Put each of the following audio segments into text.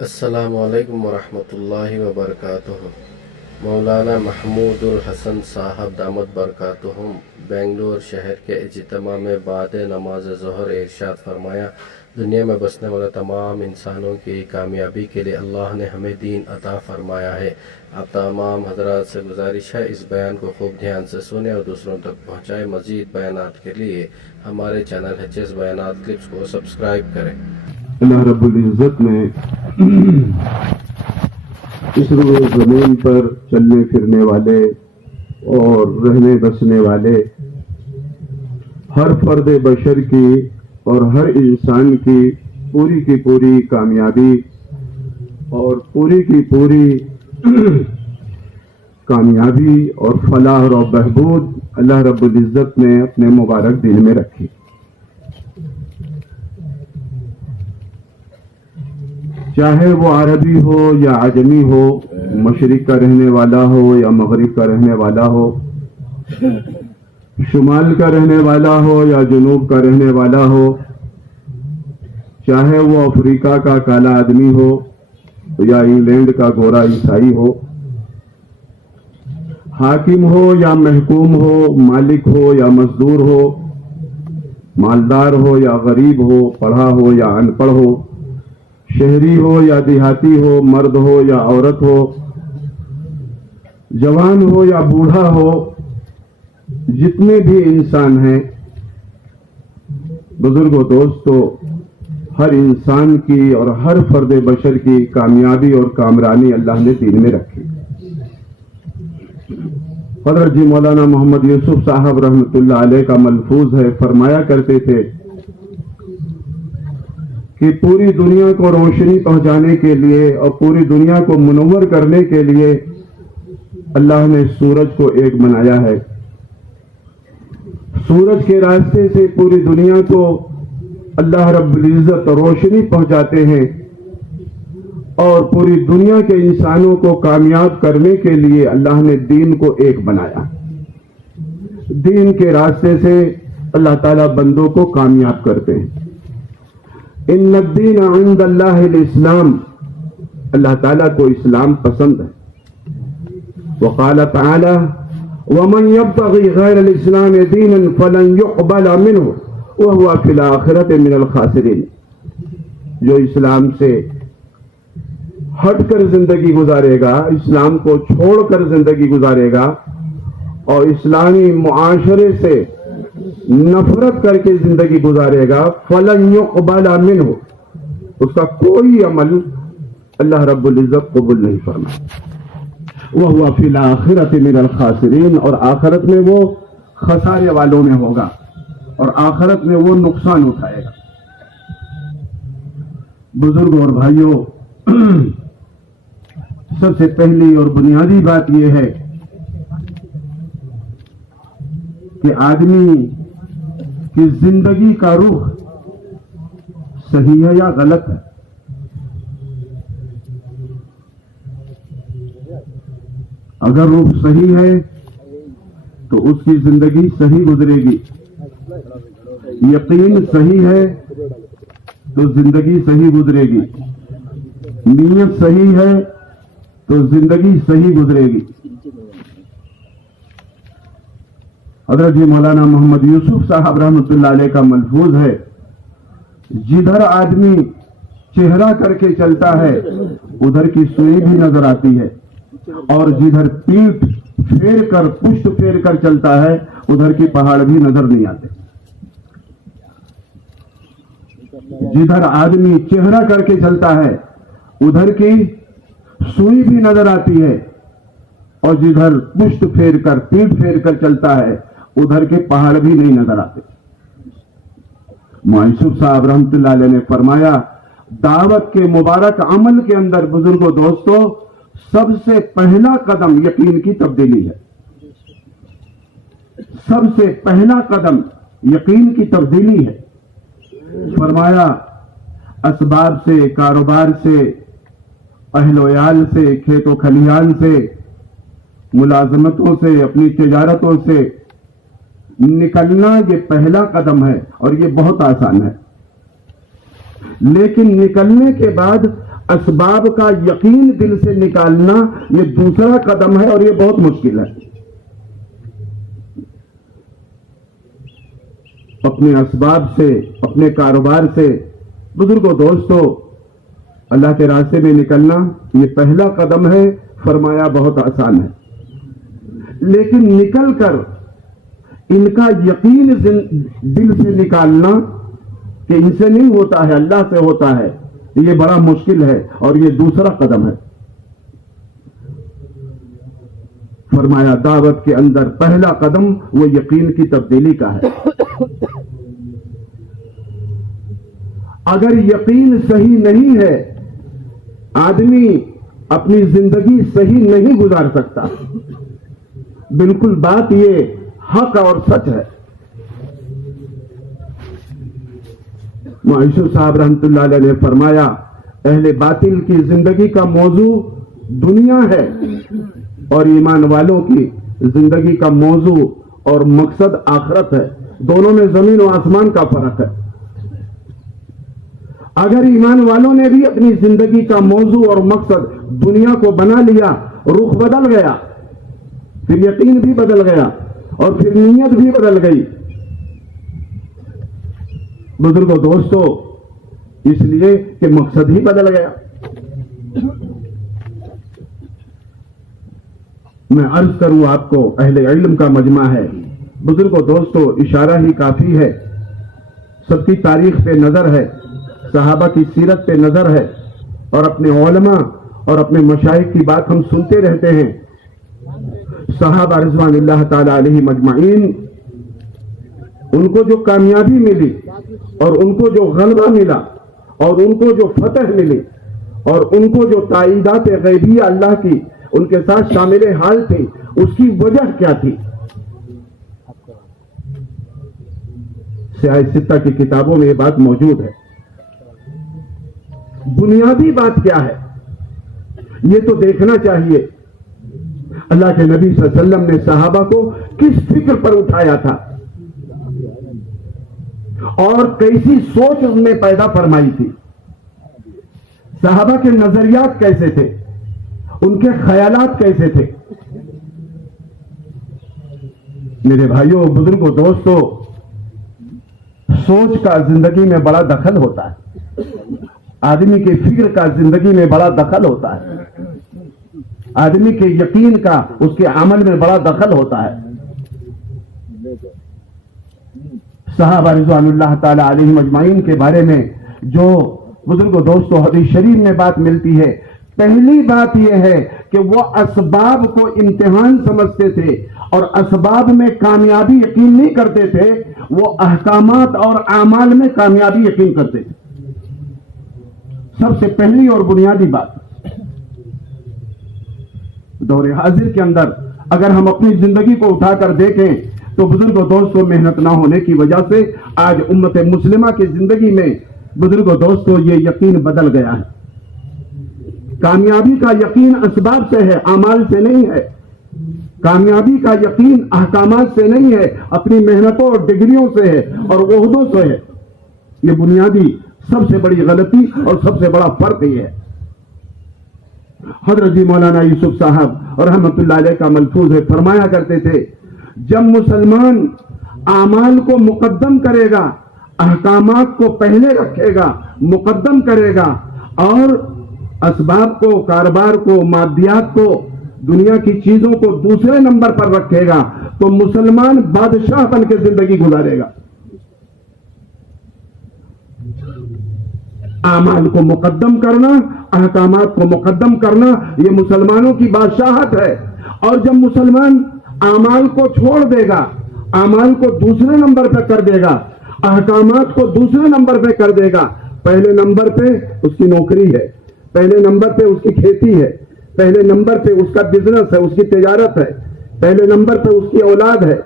السلام علیکم ورحمۃ اللہ وبرکاتہ۔ مولانا محمود الحسن صاحب دامت برکاتہم بنگلور شہر کے اجتماع میں بعد نماز ظہر ارشاد فرمایا، دنیا میں بسنے والے تمام انسانوں کی کامیابی کے لیے اللہ نے ہمیں دین عطا فرمایا ہے۔ آپ تمام حضرات سے گزارش ہے اس بیان کو خوب دھیان سے سنیں اور دوسروں تک پہنچائیں۔ مزید بیانات کے لیے ہمارے چینل ایچ بیانات کلپس کو سبسکرائب کریں۔ اللہ رب العزت نے اس روئے زمین پر چلنے پھرنے والے اور رہنے بسنے والے ہر فرد بشر کی اور ہر انسان کی پوری کامیابی اور پوری کامیابی اور فلاح اور بہبود اللہ رب العزت نے اپنے مبارک دل میں رکھی۔ چاہے وہ عربی ہو یا عجمی ہو، مشرق کا رہنے والا ہو یا مغرب کا رہنے والا ہو، شمال کا رہنے والا ہو یا جنوب کا رہنے والا ہو، چاہے وہ افریقہ کا کالا آدمی ہو یا انگلینڈ کا گورا عیسائی ہو، حاکم ہو یا محکوم ہو، مالک ہو یا مزدور ہو، مالدار ہو یا غریب ہو، پڑھا ہو یا ان پڑھ ہو، شہری ہو یا دیہاتی ہو، مرد ہو یا عورت ہو، جوان ہو یا بوڑھا ہو، جتنے بھی انسان ہیں بزرگوں دوستو، ہر انسان کی اور ہر فرد بشر کی کامیابی اور کامرانی اللہ نے دین میں رکھی۔ حضرت جی مولانا محمد یوسف صاحب رحمۃ اللہ علیہ کا ملفوظ ہے، فرمایا کرتے تھے کہ پوری دنیا کو روشنی پہنچانے کے لیے اور پوری دنیا کو منور کرنے کے لیے اللہ نے سورج کو ایک بنایا ہے۔ سورج کے راستے سے پوری دنیا کو اللہ رب العزت روشنی پہنچاتے ہیں اور پوری دنیا کے انسانوں کو کامیاب کرنے کے لیے اللہ نے دین کو ایک بنایا۔ دین کے راستے سے اللہ تعالیٰ بندوں کو کامیاب کرتے ہیں۔ ان الدین عند اللہ الاسلام، اللہ تعالیٰ کو اسلام پسند ہے۔ وقال تعالی ومن يبتغي غیر الاسلام دینا فلن يقبل منه وهو في الآخرة من الخاسرین، جو اسلام سے ہٹ کر زندگی گزارے گا، اسلام کو چھوڑ کر زندگی گزارے گا اور اسلامی معاشرے سے نفرت کر کے زندگی گزارے گا، فلن يقبل منه، اس کا کوئی عمل اللہ رب العزت قبول نہیں فرمائے۔ وَهُوَ فِي الْآخِرَةِ مِنَ الْخَاسِرِينَ، اور آخرت میں وہ خسارے والوں میں ہوگا اور آخرت میں وہ نقصان اٹھائے گا۔ بزرگوں اور بھائیوں، سب سے پہلی اور بنیادی بات یہ ہے کہ آدمی کی زندگی کا رخ صحیح ہے یا غلط ہے۔ اگر رخ صحیح ہے تو اس کی زندگی صحیح گزرے گی، یقین صحیح ہے تو زندگی صحیح گزرے گی، نیت صحیح ہے تو زندگی صحیح گزرے گی۔ حضرت جی مولانا محمد یوسف صاحب رحمۃ اللہ علیہ کا ملفوظ ہے، جدھر آدمی چہرہ کر کے چلتا ہے ادھر کی سوئی بھی نظر آتی ہے، اور جدھر پیٹھ پھیر کر پشت پھیر کر چلتا ہے ادھر کی پہاڑ بھی نظر نہیں آتے۔ جدھر آدمی چہرہ کر کے چلتا ہے ادھر کی سوئی بھی نظر آتی ہے، اور جدھر پشت پھیر کر پیٹھ پھیر کر چلتا ہے ادھر کے پہاڑ بھی نہیں نظر آتے۔ یوسف صاحب رحمۃ اللہ علیہ نے فرمایا، دعوت کے مبارک عمل کے اندر بزرگوں دوستوں سب سے پہلا قدم یقین کی تبدیلی ہے۔ سب سے پہلا قدم یقین کی تبدیلی ہے۔ فرمایا اسباب سے، کاروبار سے، اہل و عیال سے، کھیت و کھلیان سے، ملازمتوں سے، اپنی تجارتوں سے نکلنا یہ پہلا قدم ہے اور یہ بہت آسان ہے، لیکن نکلنے کے بعد اسباب کا یقین دل سے نکالنا یہ دوسرا قدم ہے اور یہ بہت مشکل ہے. اپنے اسباب سے، اپنے کاروبار سے بزرگوں دوستوں اللہ کے راستے میں نکلنا یہ پہلا قدم ہے. فرمایا بہت آسان ہے، لیکن نکل کر ان کا یقین دل سے نکالنا کہ ان سے نہیں ہوتا ہے، اللہ سے ہوتا ہے، یہ بڑا مشکل ہے اور یہ دوسرا قدم ہے. فرمایا دعوت کے اندر پہلا قدم وہ یقین کی تبدیلی کا ہے. اگر یقین صحیح نہیں ہے آدمی اپنی زندگی صحیح نہیں گزار سکتا. بالکل بات یہ حق اور سچ ہے. معیشو صاحب رحمت اللہ علیہ نے فرمایا اہل باطل کی زندگی کا موضوع دنیا ہے اور ایمان والوں کی زندگی کا موضوع اور مقصد آخرت ہے. دونوں میں زمین و آسمان کا فرق ہے. اگر ایمان والوں نے بھی اپنی زندگی کا موضوع اور مقصد دنیا کو بنا لیا، رخ بدل گیا، پھر یقین بھی بدل گیا اور پھر نیت بھی بدل گئی. بزرگوں دوستوں اس لیے کہ مقصد ہی بدل گیا. میں عرض کروں آپ کو اہل علم کا مجمع ہے. بزرگوں دوستوں اشارہ ہی کافی ہے. سب کی تاریخ پہ نظر ہے، صحابہ کی سیرت پہ نظر ہے اور اپنے علماء اور اپنے مشائخ کی بات ہم سنتے رہتے ہیں. صحابہ رضوان اللہ تعالی علیہ مجمعین ان کو جو کامیابی ملی اور ان کو جو غلبہ ملا اور ان کو جو فتح ملی اور ان کو جو تائیدات غیبیہ اللہ کی ان کے ساتھ شامل حال تھی، اس کی وجہ کیا تھی؟ سیاہ ستہ کی کتابوں میں یہ بات موجود ہے. بنیادی بات کیا ہے یہ تو دیکھنا چاہیے. اللہ کے نبی صلی اللہ علیہ وسلم نے صحابہ کو کس فکر پر اٹھایا تھا اور کیسی سوچ ان میں پیدا فرمائی تھی. صحابہ کے نظریات کیسے تھے، ان کے خیالات کیسے تھے. میرے بھائیوں بزرگوں دوستوں سوچ کا زندگی میں بڑا دخل ہوتا ہے. آدمی کے فکر کا زندگی میں بڑا دخل ہوتا ہے. آدمی کے یقین کا اس کے عمل میں بڑا دخل ہوتا ہے. صحابہ رضوان اللہ تعالی علیہ مجمعین کے بارے میں جو بزرگوں دوستوں حدیث شریف میں بات ملتی ہے، پہلی بات یہ ہے کہ وہ اسباب کو امتحان سمجھتے تھے اور اسباب میں کامیابی یقین نہیں کرتے تھے، وہ احکامات اور اعمال میں کامیابی یقین کرتے تھے. سب سے پہلی اور بنیادی بات دور حاضر کے اندر اگر ہم اپنی زندگی کو اٹھا کر دیکھیں تو بزرگوں دوستوں محنت نہ ہونے کی وجہ سے آج امت مسلمہ کی زندگی میں بزرگوں دوستوں یہ یقین بدل گیا ہے. کامیابی کا یقین اسباب سے ہے، اعمال سے نہیں ہے. کامیابی کا یقین احکامات سے نہیں ہے، اپنی محنتوں اور ڈگریوں سے ہے اور عہدوں سے ہے. یہ بنیادی سب سے بڑی غلطی اور سب سے بڑا فرق یہ ہے. حضرت جی مولانا یوسف صاحب اور رحمت اللہ علیہ کا ملفوظ ہے، فرمایا کرتے تھے جب مسلمان اعمال کو مقدم کرے گا، احکامات کو پہلے رکھے گا، مقدم کرے گا اور اسباب کو، کاروبار کو، مادیات کو، دنیا کی چیزوں کو دوسرے نمبر پر رکھے گا تو مسلمان بادشاہ بن کے زندگی گزارے گا. اعمال کو مقدم کرنا، احکامات کو مقدم کرنا یہ مسلمانوں کی بادشاہت ہے. اور جب مسلمان اعمال کو چھوڑ دے گا، اعمال کو دوسرے نمبر پہ کر دے گا، احکامات کو دوسرے نمبر پہ کر دے گا، پہلے نمبر پہ اس کی نوکری ہے، پہلے نمبر پہ اس کی کھیتی ہے، پہلے نمبر پہ اس کا بزنس ہے، اس کی تجارت ہے، پہلے نمبر پہ اس کی اولاد ہے،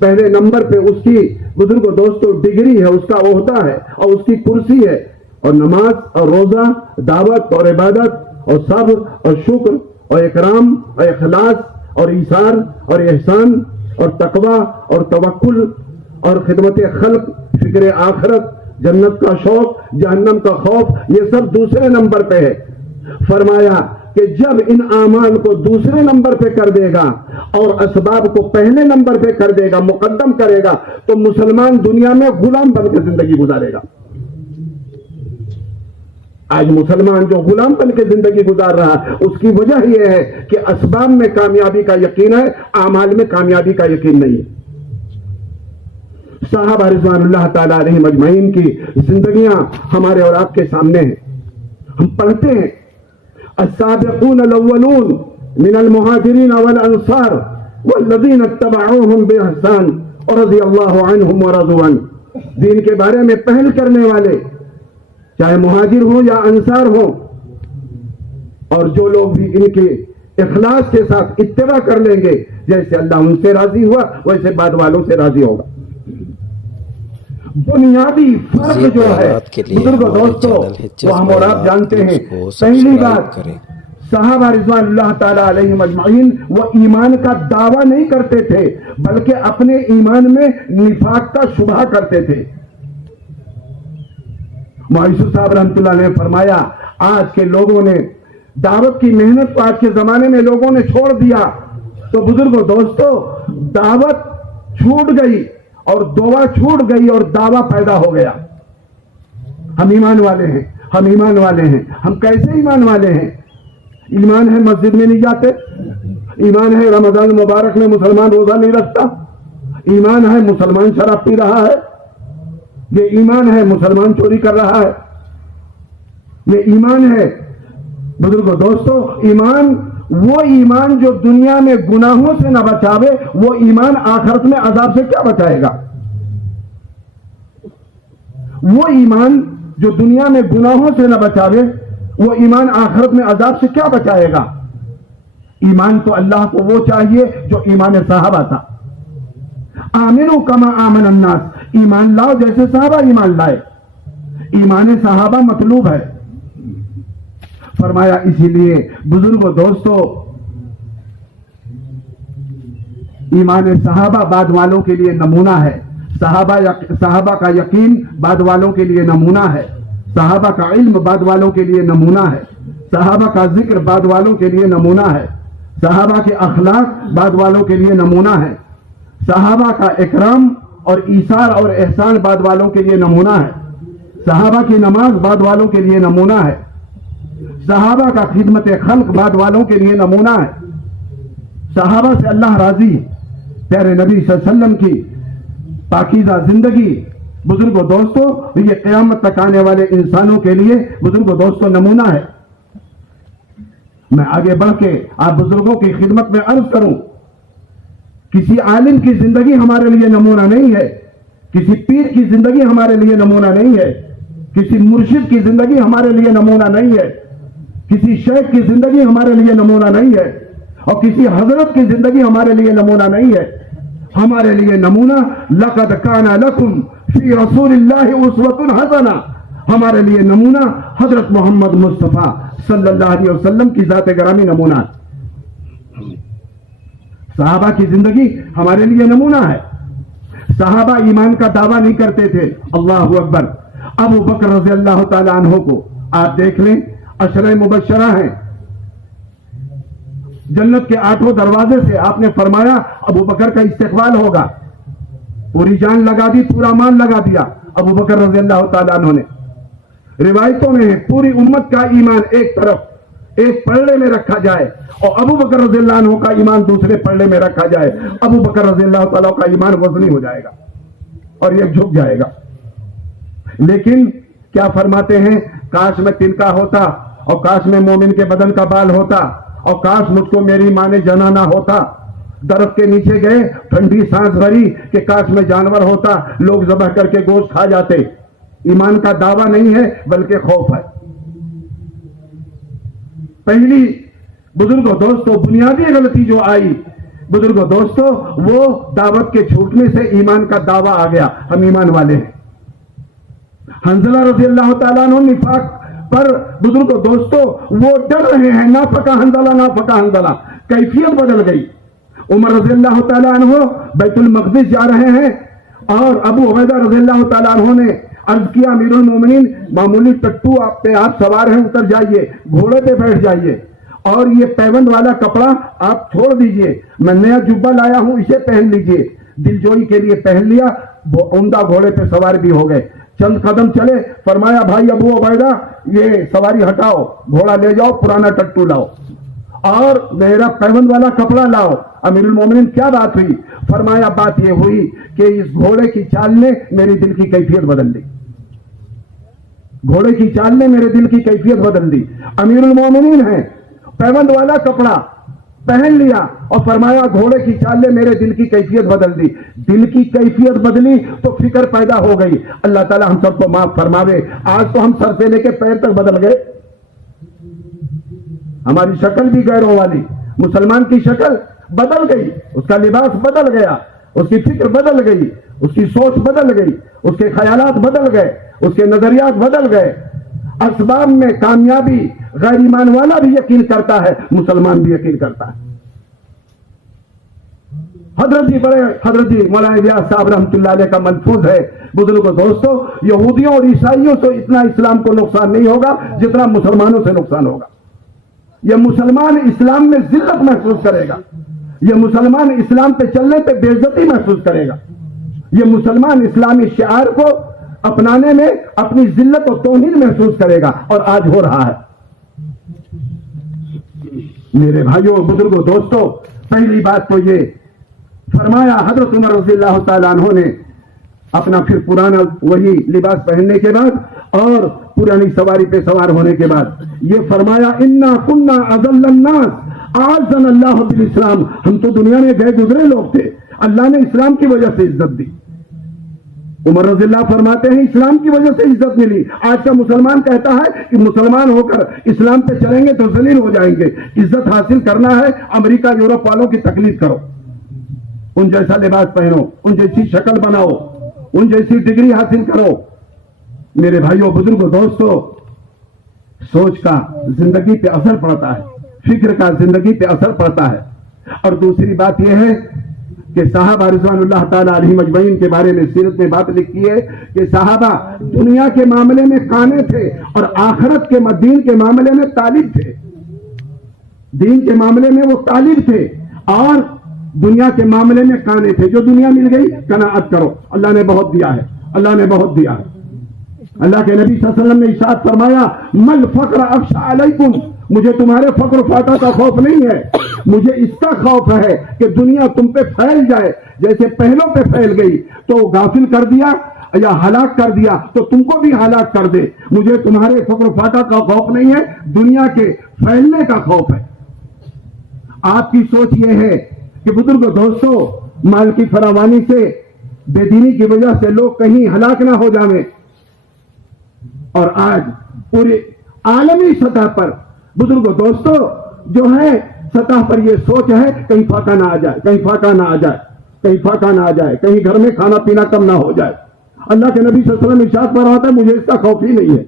پہلے نمبر پہ اس کی بزرگوں دوستوں ڈگری ہے، اس کا عہدہ ہے اور اس کی کرسی ہے. اور نماز اور روزہ، دعوت اور عبادت اور صبر اور شکر اور اکرام اور اخلاص اور ایثار اور احسان اور تقوی اور توکل اور خدمت خلق، فکر آخرت، جنت کا شوق، جہنم کا خوف، یہ سب دوسرے نمبر پہ ہے. فرمایا کہ جب ان اعمال کو دوسرے نمبر پہ کر دے گا اور اسباب کو پہلے نمبر پہ کر دے گا، مقدم کرے گا، تو مسلمان دنیا میں غلام بن کے زندگی گزارے گا۔ آج مسلمان جو غلام بن کے زندگی گزار رہا ہے، اس کی وجہ یہ ہے کہ اسباب میں کامیابی کا یقین ہے، اعمال میں کامیابی کا یقین نہیں ہے۔ صحابہ رضوان اللہ تعالی علیہم اجمعین کی زندگیاں ہمارے اور آپ کے سامنے ہیں۔ ہم پڑھتے ہیں السابقون الاولون من المہاجرین والانصار والذین اتبعوهم باحسان رضی اللہ عنہم ورضوا عنہ۔ دین کے بارے میں پہل کرنے والے چاہے مہاجر ہوں یا انصار ہوں، اور جو لوگ بھی ان کے اخلاص کے ساتھ اتباع کر لیں گے، جیسے اللہ ان سے راضی ہوا ویسے بعد والوں سے راضی ہوگا۔ بنیادی فرق جو ہے بزرگوں دوستو وہ ہم اور آپ جانتے ہیں۔ پہلی بات، صحابہ رضوان اللہ تعالی علیہم اجمعین وہ ایمان کا دعویٰ نہیں کرتے تھے، بلکہ اپنے ایمان میں نفاق کا شبہ کرتے تھے۔ معیشو صاحب رحمۃ اللہ نے فرمایا آج کے لوگوں نے دعوت کی محنت کو آج کے زمانے میں لوگوں نے چھوڑ دیا، تو بزرگوں دوستو دعوت چھوٹ گئی اور دعا چھوٹ گئی اور دعویٰ پیدا ہو گیا۔ ہم ایمان والے ہیں، ہم ایمان والے ہیں۔ ہم کیسے ایمان والے ہیں؟ ایمان ہے مسجد میں نہیں جاتے، ایمان ہے رمضان مبارک میں مسلمان روزہ نہیں رکھتا، ایمان ہے مسلمان شراب پی رہا ہے، یہ ایمان ہے مسلمان چوری کر رہا ہے، یہ ایمان ہے بزرگوں دوستو۔ ایمان وہ ایمان جو دنیا میں گناہوں سے نہ بچاوے، وہ ایمان آخرت میں عذاب سے کیا بچائے گا؟ وہ ایمان جو دنیا میں گناہوں سے نہ بچاوے، وہ ایمان آخرت میں عذاب سے کیا بچائے گا؟ ایمان تو اللہ کو وہ چاہیے جو ایمان صحابہ تھا۔ آمنو کما آمن الناس، ایمان لاؤ جیسے صحابہ ایمان لائے۔ ایمان صحابہ مطلوب ہے۔ فرمایا اسی لیے بزرگوں دوستو ایمان صحابہ بعد والوں کے لیے نمونہ ہے، صحابہ کا یقین بعد والوں کے لیے نمونہ ہے، صحابہ کا علم بعد والوں کے لیے نمونہ ہے، صحابہ کا ذکر بعد والوں کے لیے نمونہ ہے، صحابہ کے اخلاق بعد والوں کے لیے نمونہ ہے، صحابہ کا اکرام اور ایثار اور احسان بعد والوں کے لیے نمونہ ہے، صحابہ کی نماز بعد والوں کے لیے نمونہ ہے، صحابہ کا خدمت خلق بعد والوں کے لیے نمونہ ہے، صحابہ سے اللہ راضی، پیارے نبی صلی اللہ علیہ وسلم کی پاکیزہ زندگی بزرگوں دوستو یہ قیامت تک آنے والے انسانوں کے لیے بزرگوں دوستو نمونہ ہے۔ میں آگے بڑھ کے آپ بزرگوں کی خدمت میں عرض کروں، کسی عالم کی زندگی ہمارے لیے نمونہ نہیں ہے، کسی پیر کی زندگی ہمارے لیے نمونہ نہیں ہے، کسی مرشد کی زندگی ہمارے لیے نمونہ نہیں ہے، کسی شیخ کی زندگی ہمارے لیے نمونہ نہیں ہے، اور کسی حضرت کی زندگی ہمارے لیے نمونہ نہیں ہے۔ ہمارے لیے نمونہ لقد کان لکم فی رسول اللہ اسوۃ حسنہ، ہمارے لیے نمونہ حضرت محمد مصطفیٰ صلی اللہ علیہ وسلم کی ذات گرامی نمونہ ہے۔ صحابہ کی زندگی ہمارے لیے نمونہ ہے۔ صحابہ ایمان کا دعویٰ نہیں کرتے تھے، اللہ اکبر۔ ابو بکر رضی اللہ تعالی عنہ کو آپ دیکھ لیں، عشرہ مبشرہ ہیں، جنت کے 8 دروازے سے آپ نے فرمایا ابو بکر کا استقبال ہوگا، پوری جان لگا دی، پورا مال لگا دیا ابو بکر رضی اللہ تعالیٰ عنہ نے۔ روایتوں میں ہے پوری امت کا ایمان ایک طرف ایک پلڑے میں رکھا جائے اور ابو بکر رضی اللہ عنہ کا ایمان دوسرے پلڑے میں رکھا جائے، ابو بکر رضی اللہ تعالیٰ کا ایمان وزنی ہو جائے گا اور یہ جھک جائے گا۔ لیکن کیا فرماتے ہیں، کاش میں تل کا ہوتا اور کاش میں مومن کے بدن کا بال ہوتا اور کاش مجھ کو میری ماں نے جنا نہ ہوتا۔ درخت کے نیچے گئے، ٹھنڈی سانس بھری کہ کاش میں جانور ہوتا، لوگ ذبح کر کے گوشت کھا جاتے۔ ایمان کا دعویٰ نہیں ہے بلکہ خوف ہے۔ پہلی بزرگوں دوستو بنیادی غلطی جو آئی بزرگوں دوستو وہ دعوت کے چھوٹنے سے ایمان کا دعویٰ آ گیا، ہم ایمان والے ہیں۔ حنظلہ رضی اللہ تعالیٰ عنہ نفاق پر بزرگوں دوستو وہ ڈر رہے ہیں، نافقہ حنظلہ، کیفیت بدل گئی۔ عمر رضی اللہ تعالیٰ عنہ بیت المقدس جا رہے ہیں اور ابو عبیدہ رضی اللہ تعالیٰ عنہ نے عرض کیا امیرُ المومنین معمولی ٹٹو آپ پہ آپ سوار ہیں، اتر جائیے، گھوڑے پہ بیٹھ جائیے، اور یہ پیوند والا کپڑا آپ چھوڑ دیجئے، میں نیا جبہ لایا ہوں اسے پہن لیجئے۔ دلجوئی کے لیے پہن لیا، عمدہ گھوڑے پہ سوار بھی ہو گئے۔ چند قدم چلے، فرمایا بھائی ابو عبیدہ یہ سواری ہٹاؤ، گھوڑا لے جاؤ، پرانا ٹٹو لاؤ اور میرا پیوند والا کپڑا لاؤ۔ امیر المومنین کیا بات ہوئی؟ فرمایا بات یہ ہوئی کہ اس گھوڑے کی چال نے میری دل کی کیفیت بدل دی، گھوڑے کی چال نے میرے دل کی کیفیت بدل دی۔ امیر المومنین ہے، پیوند والا کپڑا پہن لیا اور فرمایا گھوڑے کی چال نے میرے دل کی کیفیت بدل دی۔ دل کی کیفیت بدلی تو فکر پیدا ہو گئی۔ اللہ تعالی ہم سب کو معاف فرماوے۔ آج تو ہم سر سے لے کے پیر تک بدل گئے، ہماری شکل بھی غیروں والی، مسلمان کی شکل بدل گئی، اس کا لباس بدل گیا، اس کی فکر بدل گئی، اس کی سوچ بدل گئی، اس کے خیالات بدل گئے، اس کے نظریات بدل گئے۔ اسباب میں کامیابی غیر ایمان والا بھی یقین کرتا ہے، مسلمان بھی یقین کرتا ہے۔ حضرت جی مولانا الیاس صاحب رحمۃ اللہ علیہ کا ملفوظ ہے، بزرگوں دوستوں، یہودیوں اور عیسائیوں سے اتنا اسلام کو نقصان نہیں ہوگا جتنا مسلمانوں سے نقصان ہوگا۔ یہ مسلمان اسلام میں ذلت محسوس کرے گا، یہ مسلمان اسلام پہ چلنے پہ بے عزتی محسوس کرے گا، یہ مسلمان اسلامی شعار کو اپنانے میں اپنی ذلت و توہین محسوس کرے گا، اور آج ہو رہا ہے۔ میرے بھائیوں بزرگوں دوستوں، پہلی بات تو یہ فرمایا حضرت عمر رضی اللہ تعالیٰ عنہ نے اپنا پھر پرانا وہی لباس پہننے کے بعد اور پرانی سواری پہ سوار ہونے کے بعد یہ فرمایا انا کنا اذل الناس اعزنا اللہ بالاسلام، ہم تو دنیا میں گئے گزرے لوگ تھے، اللہ نے اسلام کی وجہ سے عزت دی۔ عمر رضی اللہ فرماتے ہیں اسلام کی وجہ سے عزت ملی۔ آج کا مسلمان کہتا ہے کہ مسلمان ہو کر اسلام پہ چلیں گے تو ذلیل ہو جائیں گے، عزت حاصل کرنا ہے امریکہ یورپ والوں کی تقلید کرو، ان جیسا لباس پہنو، ان جیسی شکل بناؤ، ان جیسی ڈگری حاصل کرو۔ میرے بھائیوں بزرگوں دوستوں، سوچ کا زندگی پہ اثر پڑتا ہے، فکر کا زندگی پہ اثر پڑتا ہے۔ اور دوسری بات یہ ہے کہ صحابہ رضوان اللہ تعالیٰ علیہ مجمعین کے بارے میں سیرت میں بات لکھی ہے کہ صحابہ دنیا کے معاملے میں کانے تھے اور آخرت کے دین کے معاملے میں طالب تھے، دین کے معاملے میں وہ طالب تھے اور دنیا کے معاملے میں کانے تھے۔ جو دنیا مل گئی قناعت کرو، اللہ نے بہت دیا ہے، اللہ نے بہت دیا ہے۔ اللہ کے نبی صلی اللہ علیہ وسلم نے ارشاد فرمایا مل فقر اخشى علیکم، مجھے تمہارے فقر و فاقہ کا خوف نہیں ہے، مجھے اس کا خوف ہے کہ دنیا تم پہ پھیل جائے، جیسے پہلوں پہ پھیل گئی تو غافل کر دیا یا ہلاک کر دیا تو تم کو بھی ہلاک کر دے۔ مجھے تمہارے فقر و فاقہ کا خوف نہیں ہے، دنیا کے پھیلنے کا خوف ہے۔ آپ کی سوچ یہ ہے کہ بزرگوں دوستوں، مال کی فراوانی سے، بے دینی کی وجہ سے لوگ کہیں ہلاک نہ ہو جائیں، اور آج پورے عالمی سطح پر بزرگوں دوستوں جو ہے سطح پر یہ سوچ ہے کہیں فاقہ نہ آ جائے، کہیں فاقہ نہ آ جائے، کہیں فاقہ نہ آ جائے، کہیں گھر میں کھانا پینا کم نہ ہو جائے۔ اللہ کے نبی صلی اللہ علیہ وسلم ارشاد فرماتا ہے مجھے اس کا خوف ہی نہیں ہے۔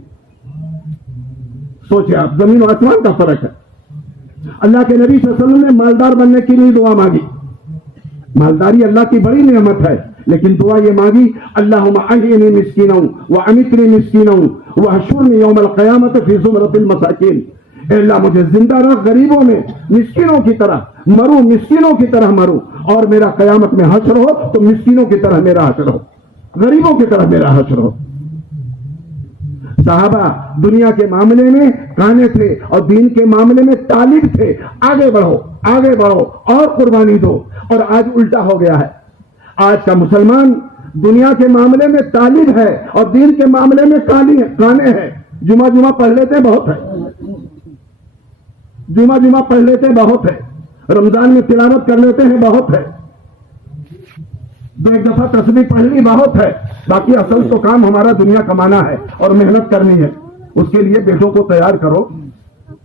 سوچیں آپ، زمین و آسمان کا فرق ہے۔ اللہ کے نبی صلی اللہ علیہ وسلم نے مالدار بننے کی لیے دعا مانگی، مالداری اللہ کی بڑی نعمت ہے، لیکن دعا یہ مانگی اللہم احینی مسکینا وامیتنی مسکینا واحشرنی یوم القیامت فی زمرۃ المساکین۔ اے اللہ مجھے زندہ رکھ غریبوں میں، مسکینوں کی طرح مروں، مسکینوں کی طرح مروں، اور میرا قیامت میں حشر ہو تو مسکینوں کی طرح میرا حشر ہو، غریبوں کی طرح میرا حشر ہو۔ صحابہ دنیا کے معاملے میں کانے تھے اور دین کے معاملے میں طالب تھے۔ آگے بڑھو، آگے بڑھو اور قربانی دو، اور آج الٹا ہو گیا ہے۔ آج کا مسلمان دنیا کے معاملے میں طالب ہے اور دین کے معاملے میں کانے ہے۔ جمعہ پڑھ لیتے بہت ہے، جمعہ پڑھ لیتے بہت ہے، رمضان میں تلاوت کر لیتے ہیں بہت ہے، دو ایک دفعہ تسبیح پڑھ لی بہت ہے، باقی اصل تو کام ہمارا دنیا کمانا ہے اور محنت کرنی ہے۔ اس کے لیے بیٹوں کو تیار کرو،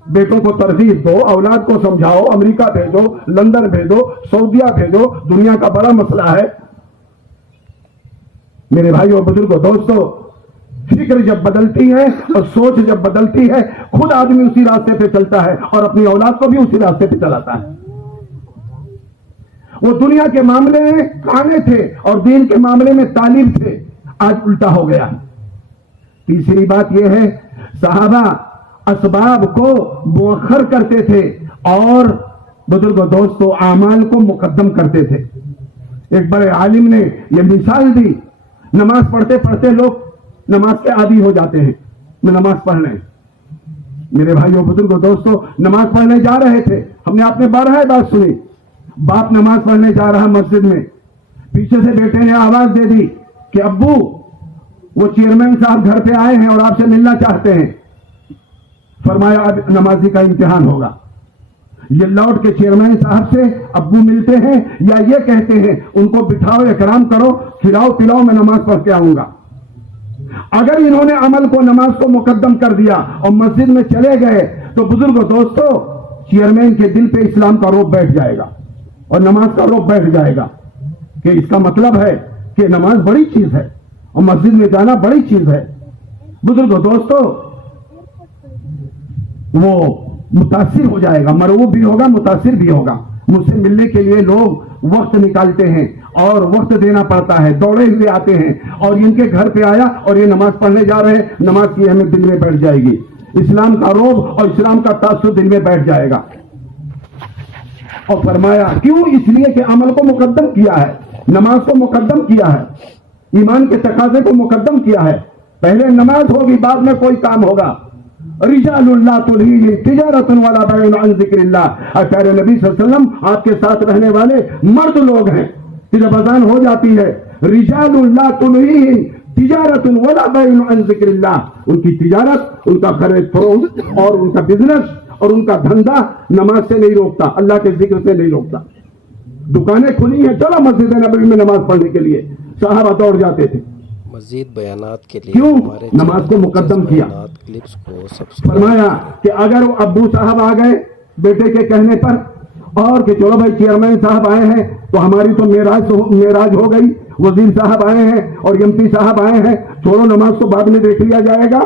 بیٹوں کو ترغیب دو، اولاد کو سمجھاؤ، امریکہ بھیجو، لندن بھیجو، سعودیہ بھیجو، دنیا کا بڑا مسئلہ ہے۔ میرے بھائیوں بزرگوں دوستوں، فکر جب بدلتی ہے اور سوچ جب بدلتی ہے، خود آدمی اسی راستے پہ چلتا ہے اور اپنی اولاد کو بھی اسی راستے پہ چلاتا ہے۔ وہ دنیا کے معاملے میں کانے تھے اور دین کے معاملے میں طالب تھے، آج الٹا ہو گیا۔ تیسری بات یہ ہے صحابہ اسباب کو مؤخر کرتے تھے اور بزرگوں دوستوں اعمال کو مقدم کرتے تھے. ایک بڑے عالم نے یہ مثال دی، نماز پڑھتے پڑھتے لوگ نماز کے عادی ہو جاتے ہیں. میں نماز پڑھنے، میرے بھائیوں بزرگوں دوستوں نماز پڑھنے جا رہے تھے. ہم نے آپ نے بارہا بات سنی، باپ نماز پڑھنے جا رہا مسجد میں، پیچھے سے بیٹے نے آواز دے دی کہ ابو وہ چیئرمین صاحب گھر پہ آئے ہیں اور آپ سے ملنا چاہتے ہیں. فرمایا اب نمازی کا امتحان ہوگا، یہ لوٹ کے چیئرمین صاحب سے ابو ملتے ہیں یا یہ کہتے ہیں ان کو بٹھاؤ، اکرام کرو، کھلاؤ پلاؤ، میں نماز پڑھ کے آؤں گا. اگر انہوں نے عمل کو نماز کو مقدم کر دیا اور مسجد میں چلے گئے تو بزرگوں دوستوں چیئرمین کے دل پہ اسلام کا روب بیٹھ جائے گا اور نماز کا روب بیٹھ جائے گا کہ اس کا مطلب ہے کہ نماز بڑی چیز ہے اور مسجد میں جانا بڑی چیز ہے. بزرگوں دوستوں وہ متاثر ہو جائے گا، مرعوب بھی ہوگا، متاثر بھی ہوگا. مجھ سے ملنے کے لیے لوگ وقت نکالتے ہیں اور وقت دینا پڑتا ہے، دوڑے ہوئے آتے ہیں اور ان کے گھر پہ آیا اور یہ نماز پڑھنے جا رہے ہیں، نماز کی اہمیت دل میں بیٹھ جائے گی، اسلام کا روب اور اسلام کا تاثر دل میں بیٹھ جائے گا. اور فرمایا کیوں؟ اس لیے کہ عمل کو مقدم کیا ہے، نماز کو مقدم کیا ہے، ایمان کے تقاضے کو مقدم کیا ہے. پہلے نماز ہوگی، بعد میں کوئی کام ہوگا. رجال لا تلہیہم تجارۃ ولا بیع عن ذکر اللہ. پیارے نبی صلی اللہ علیہ وسلم آپ کے ساتھ رہنے والے مرد لوگ ہیں کہ جب اذان ہو جاتی ہے رجال لا تلہیہم تجارۃ ولا بیع عن ذکر اللہ، ان کی تجارت، ان کا خرید فروخت اور ان کا بزنس اور ان کا دھندا نماز سے نہیں روکتا، اللہ کے ذکر سے نہیں روکتا. دکانیں کھلی ہیں، چلو مسجد نبوی میں نماز پڑھنے کے لیے، صحابہ دوڑ جاتے تھے. مزید بیانات کے لیے کیوں؟ نماز کو مقدم کیا. کلپس کو فرمایا کہ اگر وہ ابو صاحب آ گئے بیٹے کے کہنے پر اور کہ چلو بھائی چیئرمین صاحب آئے ہیں تو ہماری تو معراج ہو گئی، وزیر صاحب آئے ہیں اور ایم پی صاحب آئے ہیں، چھوڑو نماز کو بعد میں دیکھ لیا جائے گا،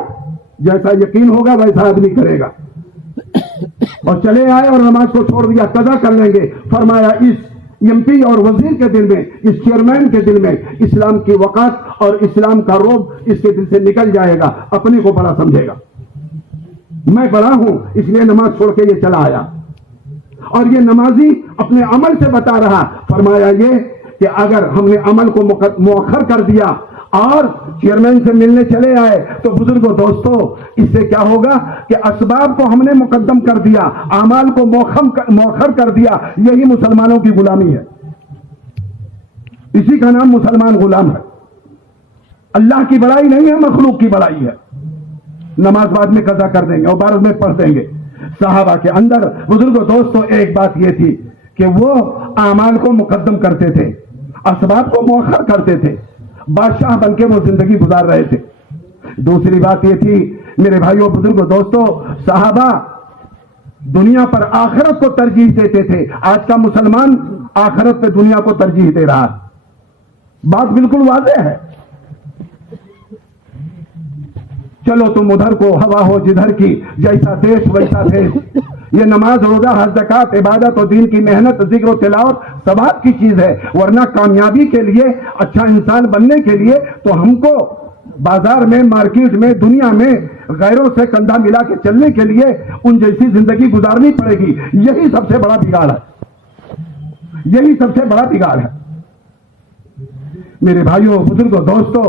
جیسا یقین ہوگا ویسا آدمی کرے گا. اور چلے آئے اور نماز کو چھوڑ دیا، قضا کر لیں گے. فرمایا اس ایم پی اور وزیر کے دل میں، اس چیئرمین کے دل میں اسلام کی وقات اور اسلام کا روب اس کے دل سے نکل جائے گا، اپنے کو بڑا سمجھے گا. میں بڑا ہوں اس لیے نماز چھوڑ کے یہ چلا آیا. اور یہ نمازی اپنے عمل سے بتا رہا. فرمایا یہ کہ اگر ہم نے عمل کو مؤخر کر دیا اور چیئرمین سے ملنے چلے آئے تو بزرگوں دوستوں اس سے کیا ہوگا کہ اسباب کو ہم نے مقدم کر دیا، اعمال کو مؤخر کر دیا. یہی مسلمانوں کی غلامی ہے، اسی کا نام مسلمان غلام ہے. اللہ کی بڑائی نہیں ہے، مخلوق کی بڑائی ہے. نماز بعد میں قضا کر دیں گے اور بعد میں پڑھ دیں گے. صحابہ کے اندر بزرگوں دوستوں ایک بات یہ تھی کہ وہ اعمال کو مقدم کرتے تھے، اسباب کو مؤخر کرتے تھے، بادشاہ بن کے وہ زندگی گزار رہے تھے. دوسری بات یہ تھی میرے بھائیوں بزرگوں دوستوں، صحابہ دنیا پر آخرت کو ترجیح دیتے تھے. آج کا مسلمان آخرت پہ دنیا کو ترجیح دے رہا. بات بالکل واضح ہے. چلو تم ادھر کو، ہوا ہو جدھر کی، جیسا دیش ویسا دیش. یہ نماز، روزہ، حج، زکات، عبادت اور دین کی محنت، ذکر و تلاوت ثواب کی چیز ہے. ورنہ کامیابی کے لیے، اچھا انسان بننے کے لیے تو ہم کو بازار میں، مارکیٹ میں، دنیا میں غیروں سے کندھا ملا کے چلنے کے لیے ان جیسی زندگی گزارنی پڑے گی. یہی سب سے بڑا بگاڑ ہے، یہی سب سے بڑا بگاڑ ہے میرے بھائیوں بزرگوں دوستوں.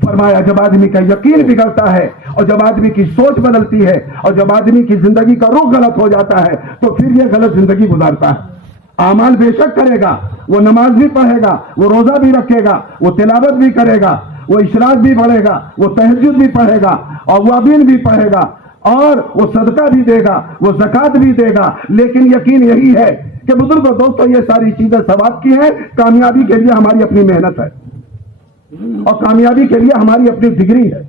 فرمایا جب آدمی کا یقین بگڑتا ہے اور جب آدمی کی سوچ بدلتی ہے اور جب آدمی کی زندگی کا رخ غلط ہو جاتا ہے تو پھر یہ غلط زندگی گزارتا ہے. اعمال بے شک کرے گا، وہ نماز بھی پڑھے گا، وہ روزہ بھی رکھے گا، وہ تلاوت بھی کرے گا، وہ اشراق بھی پڑھے گا، وہ تہجد بھی پڑھے گا، اوابین بھی پڑھے گا، اور وہ صدقہ بھی دے گا، وہ زکات بھی دے گا. لیکن یقین یہی ہے کہ بزرگوں دوستوں یہ ساری چیزیں ثواب کی ہیں. کامیابی کے لیے ہماری اپنی محنت ہے اور کامیابی کے لیے ہماری اپنی ڈگری ہے.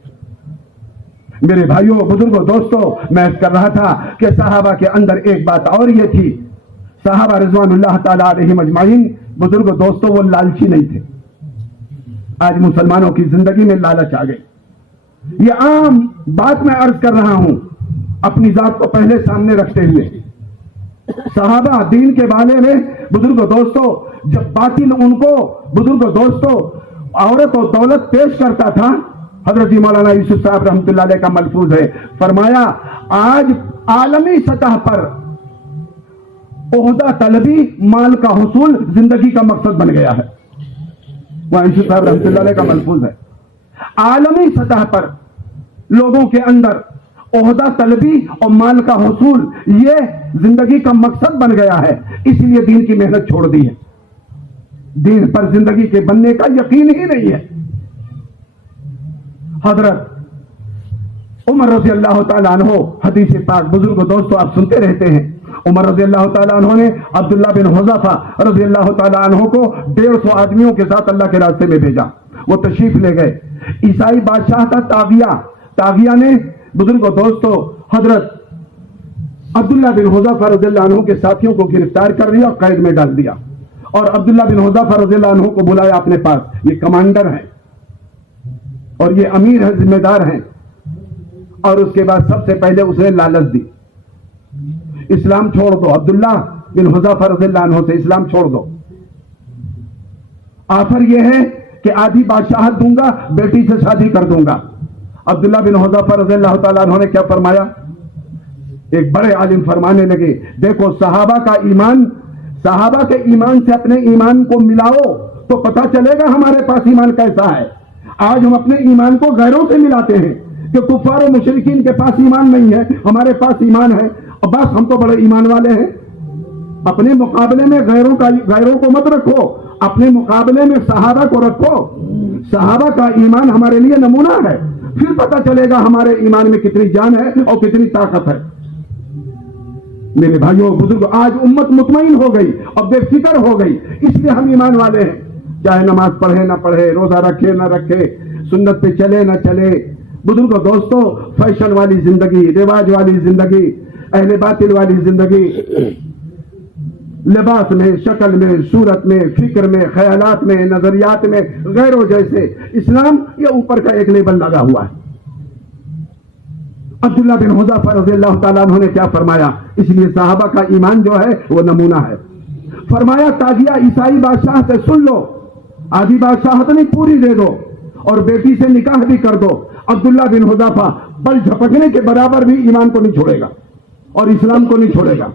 میرے بھائیوں بزرگوں دوستوں میں کر رہا تھا کہ صحابہ کے اندر ایک بات اور یہ تھی. صحابہ رضوان اللہ تعالیٰ علیہم اجمعین بزرگوں دوستوں وہ لالچی نہیں تھے. آج مسلمانوں کی زندگی میں لالچ آ گئی. یہ عام بات میں عرض کر رہا ہوں اپنی ذات کو پہلے سامنے رکھتے ہوئے. صحابہ دین کے بارے میں بزرگوں دوستوں جب باطل ان کو بزرگوں دوستوں عورت اور دولت پیش کرتا تھا حضرت مولانا یوسف صاحب رحمۃ اللہ علیہ کا ملفوظ ہے، فرمایا آج عالمی سطح پر عہدہ طلبی مال کا حصول زندگی کا مقصد بن گیا ہے۔ مولانا یوسف صاحب رحمۃ اللہ علیہ کا ملفوظ ہے، عالمی سطح پر لوگوں کے اندر عہدہ طلبی اور مال کا حصول یہ زندگی کا مقصد بن گیا ہے، اس لیے دین کی محنت چھوڑ دی ہے، دین پر زندگی کے بننے کا یقین ہی نہیں ہے۔ حضرت عمر رضی اللہ تعالیٰ عنہ، حدیث پاک بزرگ دوستو آپ سنتے رہتے ہیں، عمر رضی اللہ تعالیٰ عنہ نے عبداللہ بن حذیفہ رضی اللہ تعالیٰ عنہ کو 150 آدمیوں کے ساتھ اللہ کے راستے میں بھیجا، وہ تشریف لے گئے۔ عیسائی بادشاہ تھا طاغیہ نے بزرگ دوستو حضرت عبداللہ بن حذیفہ رضی اللہ عنہ کے ساتھیوں کو گرفتار کر لیا اور قید میں ڈال دیا، اور عبداللہ بن حذیفہ رضی اللہ عنہ کو بلایا اپنے پاس، یہ کمانڈر ہیں اور یہ امیر ہے، ذمہ دار ہیں، اور اس کے بعد سب سے پہلے اس نے لالچ دی، اسلام چھوڑ دو، عبداللہ بن حذیفہ رضی اللہ عنہ سے اسلام چھوڑ دو، آفر یہ ہے کہ آدھی بادشاہت دوں گا، بیٹی سے شادی کر دوں گا۔ عبداللہ بن حذیفہ رضی اللہ تعالیٰ عنہ نے کیا فرمایا؟ ایک بڑے عالم فرمانے لگے، دیکھو صحابہ کا ایمان، صحابہ کے ایمان سے اپنے ایمان کو ملاؤ تو پتہ چلے گا ہمارے پاس ایمان کیسا ہے۔ آج ہم اپنے ایمان کو غیروں سے ملاتے ہیں کہ کفار و مشرکین کے پاس ایمان نہیں ہے، ہمارے پاس ایمان ہے، اور بس ہم تو بڑے ایمان والے ہیں۔ اپنے مقابلے میں غیروں کو مت رکھو، اپنے مقابلے میں صحابہ کو رکھو، صحابہ کا ایمان ہمارے لیے نمونہ ہے، پھر پتہ چلے گا ہمارے ایمان میں کتنی جان ہے اور کتنی طاقت ہے۔ میرے بھائیوں بزرگ، آج امت مطمئن ہو گئی اور بے فکر ہو گئی، اس لیے ہم ایمان والے ہیں، چاہے نماز پڑھے نہ پڑھے، روزہ رکھے نہ رکھے، سنت پہ چلے نہ چلے۔ بزرگ دوستو، فیشن والی زندگی، رواج والی زندگی، اہل باطل والی زندگی، لباس میں، شکل میں، صورت میں، فکر میں، خیالات میں، نظریات میں غیروں جیسے، اسلام یہ اوپر کا ایک لیبل لگا ہوا ہے۔ عبداللہ بن حذیفہ رضی اللہ تعالیٰ عنہ نے کیا فرمایا؟ اس لیے صحابہ کا ایمان جو ہے وہ نمونہ ہے۔ فرمایا طاغیہ عیسائی بادشاہ سے سن لو، آدھی بادشاہت نہیں پوری دے دو اور بیٹی سے نکاح بھی کر دو۔ عبداللہ بن حذیفہ بل جھپکنے کے برابر بھی ایمان کو نہیں چھوڑے گا اور اسلام کو نہیں چھوڑے گا۔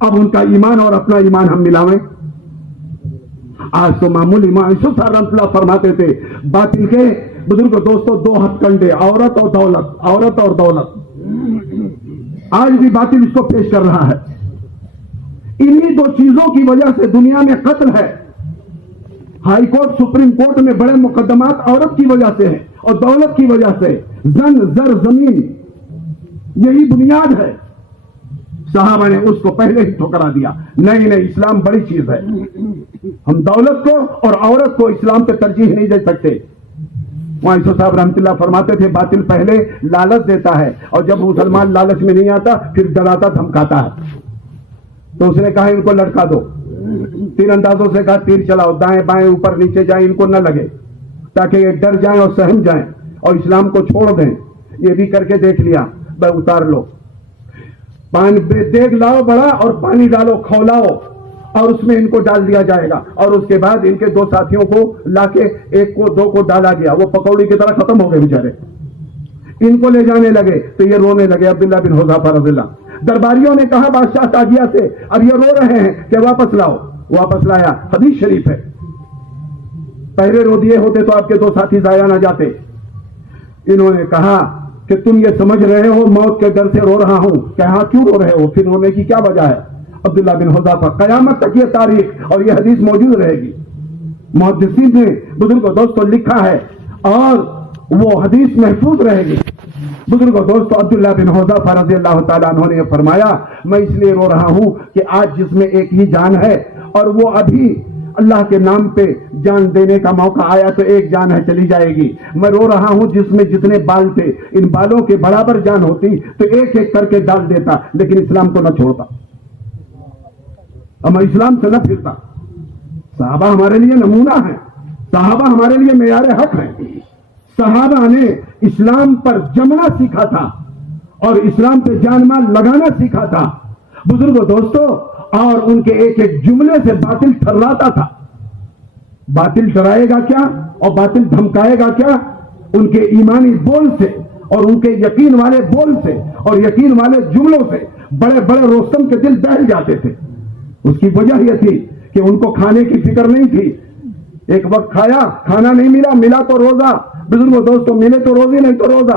اب ان کا ایمان اور اپنا ایمان ہم ملاویں۔ آج تو معمولی یوسف صاحب رحمۃ اللہ فرماتے تھے، باطل کے بزرگ دوستوں دو ہتھ کنڈے، عورت اور دولت، عورت اور دولت، آج بھی باطل اس کو پیش کر رہا ہے۔ انہی دو چیزوں کی وجہ سے دنیا میں قتل ہے، ہائی کورٹ سپریم کورٹ میں بڑے مقدمات عورت کی وجہ سے ہیں اور دولت کی وجہ سے، زن زر زمین، یہی بنیاد ہے۔ صحابہ نے اس کو پہلے ہی ٹھکرا دیا، نہیں اسلام بڑی چیز ہے، ہم دولت کو اور عورت کو اسلام پہ ترجیح نہیں دے سکتے۔ یوسف صاحب رحمۃ اللہ فرماتے تھے، باطل پہلے لالچ دیتا ہے اور جب مسلمان لالچ میں نہیں آتا پھر ڈراتا دھمکاتا ہے۔ تو اس نے کہا ان کو لٹکا دو، تیر اندازوں سے کہا تیر چلاؤ، دائیں بائیں اوپر نیچے جائیں، ان کو نہ لگے، تاکہ یہ ڈر جائیں اور سہم جائیں اور اسلام کو چھوڑ دیں۔ یہ بھی کر کے دیکھ لیا، بھائی اتار لو، دیگ لاؤ بڑا اور پانی ڈالو، کھولاؤ، اور اس میں ان کو ڈال دیا جائے گا۔ اور اس کے بعد ان کے دو ساتھیوں کو لا کے ایک کو دو کو ڈالا گیا، وہ پکوڑی کی طرح ختم ہو گئے بیچارے۔ ان کو لے جانے لگے تو یہ رونے لگے، عبداللہ بن حذیفہ رضی اللہ۔ درباریوں نے کہا بادشاہ طاغیہ سے، اب یہ رو رہے ہیں کہ واپس لاؤ، واپس لایا۔ حدیث شریف ہے، پہلے رو دیے ہوتے تو آپ کے دو ساتھی ضائع نہ جاتے۔ انہوں نے کہا کہ تم یہ سمجھ رہے ہو موت کے ڈر سے رو رہا ہوں، کہ ہاں کیوں رو رہے ہو، پھر رونے کی کیا وجہ ہے؟ عبداللہ بن حذیفہ، قیامت تک یہ تاریخ اور یہ حدیث موجود رہے گی، محدثین نے بزرگوں دوستوں لکھا ہے اور وہ حدیث محفوظ رہے گی۔ بزرگوں دوستوں، عبداللہ بن حذیفہ رضی اللہ تعالیٰ عنہ نے فرمایا، میں اس لیے رو رہا ہوں کہ آج جس میں ایک ہی جان ہے اور وہ ابھی اللہ کے نام پہ جان دینے کا موقع آیا تو ایک جان ہے چلی جائے گی۔ میں رو رہا ہوں جس میں جتنے بال تھے، ان بالوں کے برابر جان ہوتی تو ایک ایک کر کے ڈال دیتا، لیکن اسلام کو نہ چھوڑتا، میں اسلام سے نہ پھرتا۔ صحابہ ہمارے لیے نمونہ ہیں، صحابہ ہمارے لیے معیار حق ہیں۔ صحابہ نے اسلام پر جمنا سیکھا تھا اور اسلام پہ جان مال لگانا سیکھا تھا بزرگوں دوستوں، اور ان کے ایک ایک جملے سے باطل ٹھہراتا تھا۔ باطل ڈرائے گا کیا اور باطل دھمکائے گا کیا؟ ان کے ایمانی بول سے اور ان کے یقین والے بول سے اور یقین والے جملوں سے بڑے بڑے رستم کے دل دہل جاتے تھے. اس کی وجہ یہ تھی کہ ان کو کھانے کی فکر نہیں تھی. ایک وقت کھایا, کھانا نہیں ملا, ملا تو روزہ. بزرگوں دوستوں, ملے تو روزی نہیں تو روزہ,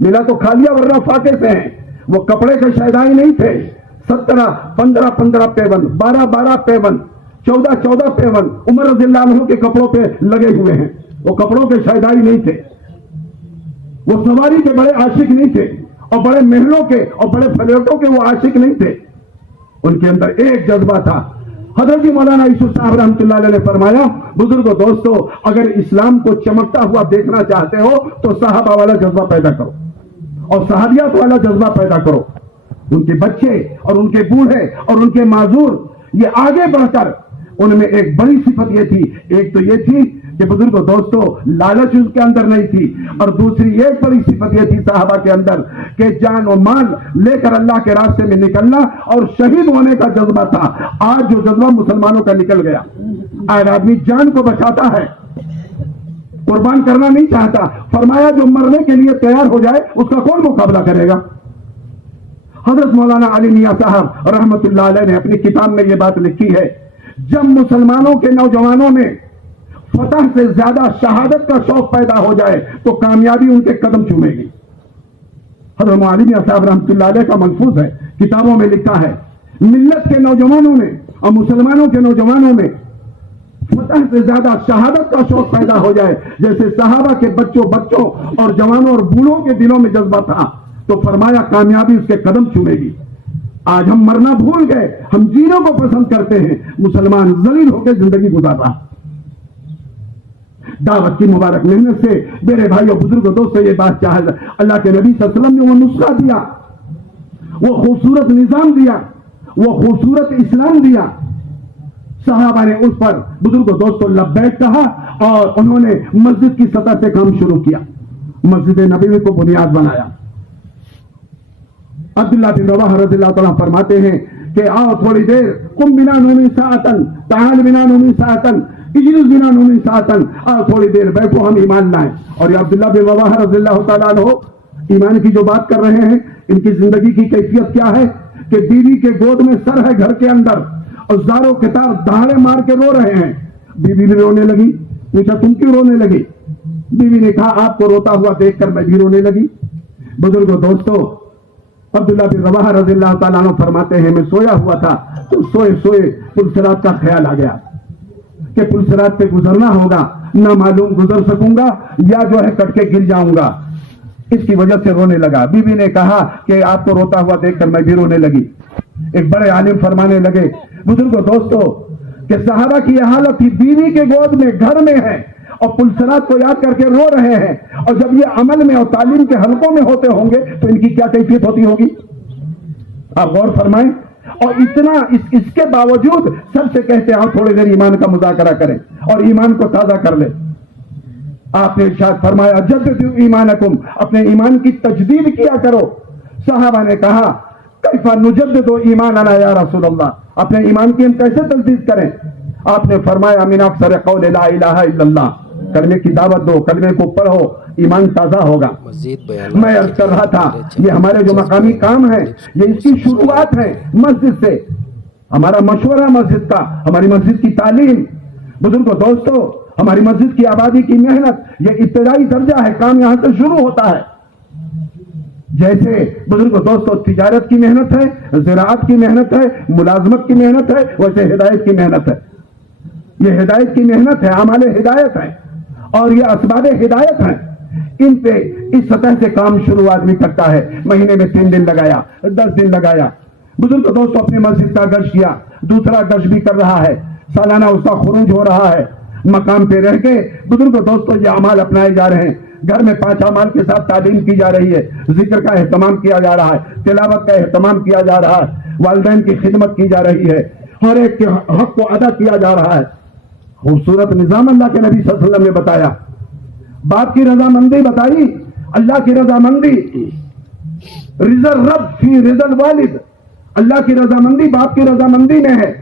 ملا تو کھا لیا ورنہ فاقے سے ہیں. وہ کپڑے کے شیدائی نہیں تھے. 17 15 پیون, 12 پیون, 14 پیون عمر رضی اللہ عنہ کے کپڑوں پہ لگے ہوئے ہیں. وہ کپڑوں کے شیدائی نہیں تھے. وہ سواری کے بڑے عاشق نہیں تھے اور بڑے محلوں کے اور بڑے فلیٹوں کے وہ عاشق نہیں تھے. ان کے اندر ایک جذبہ تھا. حضرت مولانا یوسف صاحب رحمۃ اللہ علیہ نے فرمایا, بزرگوں دوستوں, اگر اسلام کو چمکتا ہوا دیکھنا چاہتے ہو تو صحابہ والا جذبہ پیدا کرو اور صحابیات والا جذبہ پیدا کرو. ان کے بچے اور ان کے بوڑھے اور ان کے معذور, یہ آگے بڑھ کر ان میں ایک بڑی صفت یہ تھی. ایک تو یہ تھی کہ بزرگوں دوستوں لالچ اس کے اندر نہیں تھی, اور دوسری ایک بڑی صفت یہ تھی صحابہ کے اندر کہ جان و مال لے کر اللہ کے راستے میں نکلنا اور شہید ہونے کا جذبہ تھا. آج جو جذبہ مسلمانوں کا نکل گیا, آج آدمی جان کو بچاتا ہے, قربان کرنا نہیں چاہتا. فرمایا جو مرنے کے لیے تیار ہو جائے اس کا کون مقابلہ کرے گا. حضرت مولانا علی میاں صاحب رحمۃ اللہ علیہ نے اپنی کتاب میں یہ بات لکھی ہے, جب مسلمانوں کے نوجوانوں میں فتح سے زیادہ شہادت کا شوق پیدا ہو جائے تو کامیابی ان کے قدم چومے گی. حضرت مولانا علی میاں صاحب رحمۃ اللہ علیہ کا ملفوظ ہے, کتابوں میں لکھا ہے, ملت کے نوجوانوں میں اور مسلمانوں کے نوجوانوں میں فتح سے زیادہ شہادت کا شوق پیدا ہو جائے جیسے صحابہ کے بچوں اور جوانوں اور بوڑھوں کے دلوں میں جذبہ تھا, تو فرمایا کامیابی اس کے قدم چومے گی. آج ہم مرنا بھول گئے, ہم جینے کو پسند کرتے ہیں. مسلمان ذلیل ہو کے زندگی گزار رہا. دعوت کی مبارک محنت سے میرے بھائیوں بزرگوں دوستوں یہ بات چاہے, اللہ کے نبی صلی اللہ علیہ وسلم نے وہ نسخہ دیا, وہ خوبصورت نظام دیا, وہ خوبصورت اسلام دیا. صحابہ نے اس پر بزرگوں دوستوں لبیک کہا اور انہوں نے مسجد کی سطح سے کام شروع کیا, مسجد نبوی کو بنیاد بنایا. عبداللہ بن رواحہ رضی اللہ تعالیٰ فرماتے ہیں کہ آؤ تھوڑی دیر, قم بنا نومی ساعتن, تعال بنا نومی ساعتن, اجلس بنا نومی ساعتن, آؤ تھوڑی دیر بیٹھو ہم ایمان لائیں. اور یہ عبداللہ بن رواحہ رضی اللہ تعالیٰ عنہ ایمان کی جو بات کر رہے ہیں, ان کی زندگی کی کیفیت کیا ہے کہ بیوی کے گود میں سر ہے گھر کے اندر اور زاروں کے تار دہاڑے مار کے رو رہے ہیں. بیوی بھی رونے لگی. پوچھا تم کیوں رونے لگی؟ بیوی نے کہا آپ کو روتا ہوا دیکھ کر میں بھی رونے لگی. بزرگوں دوستوں, عبداللہ بن رواحہ رضی اللہ تعالیٰ عنہ فرماتے ہیں میں سویا ہوا تھا تو سوئے پلسرات کا خیال آ گیا کہ پلسرات پہ گزرنا ہوگا, نہ معلوم گزر سکوں گا یا جو ہے کٹ کے گر جاؤں گا. اس کی وجہ سے رونے لگا. بیوی نے کہا کہ آپ کو روتا ہوا دیکھ کر میں بھی رونے لگی. ایک بڑے عالم فرمانے لگے, بزرگوں دوستوں, کہ صحابہ کی یہ حالت تھی, بیوی کے گود میں گھر میں ہے اور پلسرات کو یاد کر کے رو رہے ہیں, اور جب یہ عمل میں اور تعلیم کے حلقوں میں ہوتے ہوں گے تو ان کی کیا کیفیت ہوتی ہوگی, آپ غور فرمائیں. اور اتنا اس کے باوجود سب سے کہتے ہیں تھوڑی دیر ایمان کا مذاکرہ کریں اور ایمان کو تازہ کر لیں. آپ نے ارشاد فرمایا جددوا ایمانکم, اپنے ایمان کی تجدید کیا کرو. صحابہ نے کہا کیف نجدد ایماننا یا رسول اللہ, اپنے ایمان کی ہم کیسے تجدید کریں؟ آپ نے فرمایا من اکثر قول لا الہ الا اللہ, کلمے کی دعوت دو, کلمے کو پڑھو, ایمان تازہ ہوگا. میں عرض کر رہا تھا یہ ہمارے جو مقامی کام ہے یہ اس کی شروعات ہے مسجد سے. ہمارا مشورہ مسجد کا, ہماری مسجد کی تعلیم, بزرگوں دوستوں ہماری مسجد کی آبادی کی محنت یہ ابتدائی درجہ ہے, کام یہاں سے شروع ہوتا ہے. جیسے بزرگوں دوستوں تجارت کی محنت ہے, زراعت کی محنت ہے, ملازمت کی محنت ہے, ویسے ہدایت کی محنت ہے. یہ ہدایت کی محنت ہے, اعمال ہدایت ہے اور یہ اسباب ہدایت ہیں. ان پہ اس سطح سے کام شروع آدمی کرتا ہے. مہینے میں 3 دن لگایا, 10 دن لگایا. بزرگ دوستوں اپنے مسجد کا گشت کیا, دوسرا گشت بھی کر رہا ہے, سالانہ اس کا خروج ہو رہا ہے. مقام پہ رہ کے بزرگ دوستوں یہ اعمال اپنائے جا رہے ہیں. گھر میں 5 اعمال کے ساتھ تعلیم کی جا رہی ہے, ذکر کا اہتمام کیا جا رہا ہے, تلاوت کا اہتمام کیا جا رہا ہے, والدین کی خدمت کی جا رہی ہے, ہر ایک کے حق کو ادا کیا جا رہا ہے. خوبصورت نظام اللہ کے نبی صلی اللہ علیہ وسلم نے بتایا. باپ کی رضامندی بتائی, اللہ کی رضامندی, رضا الرب فی رضا الوالد, اللہ کی رضامندی باپ کی رضامندی میں ہے.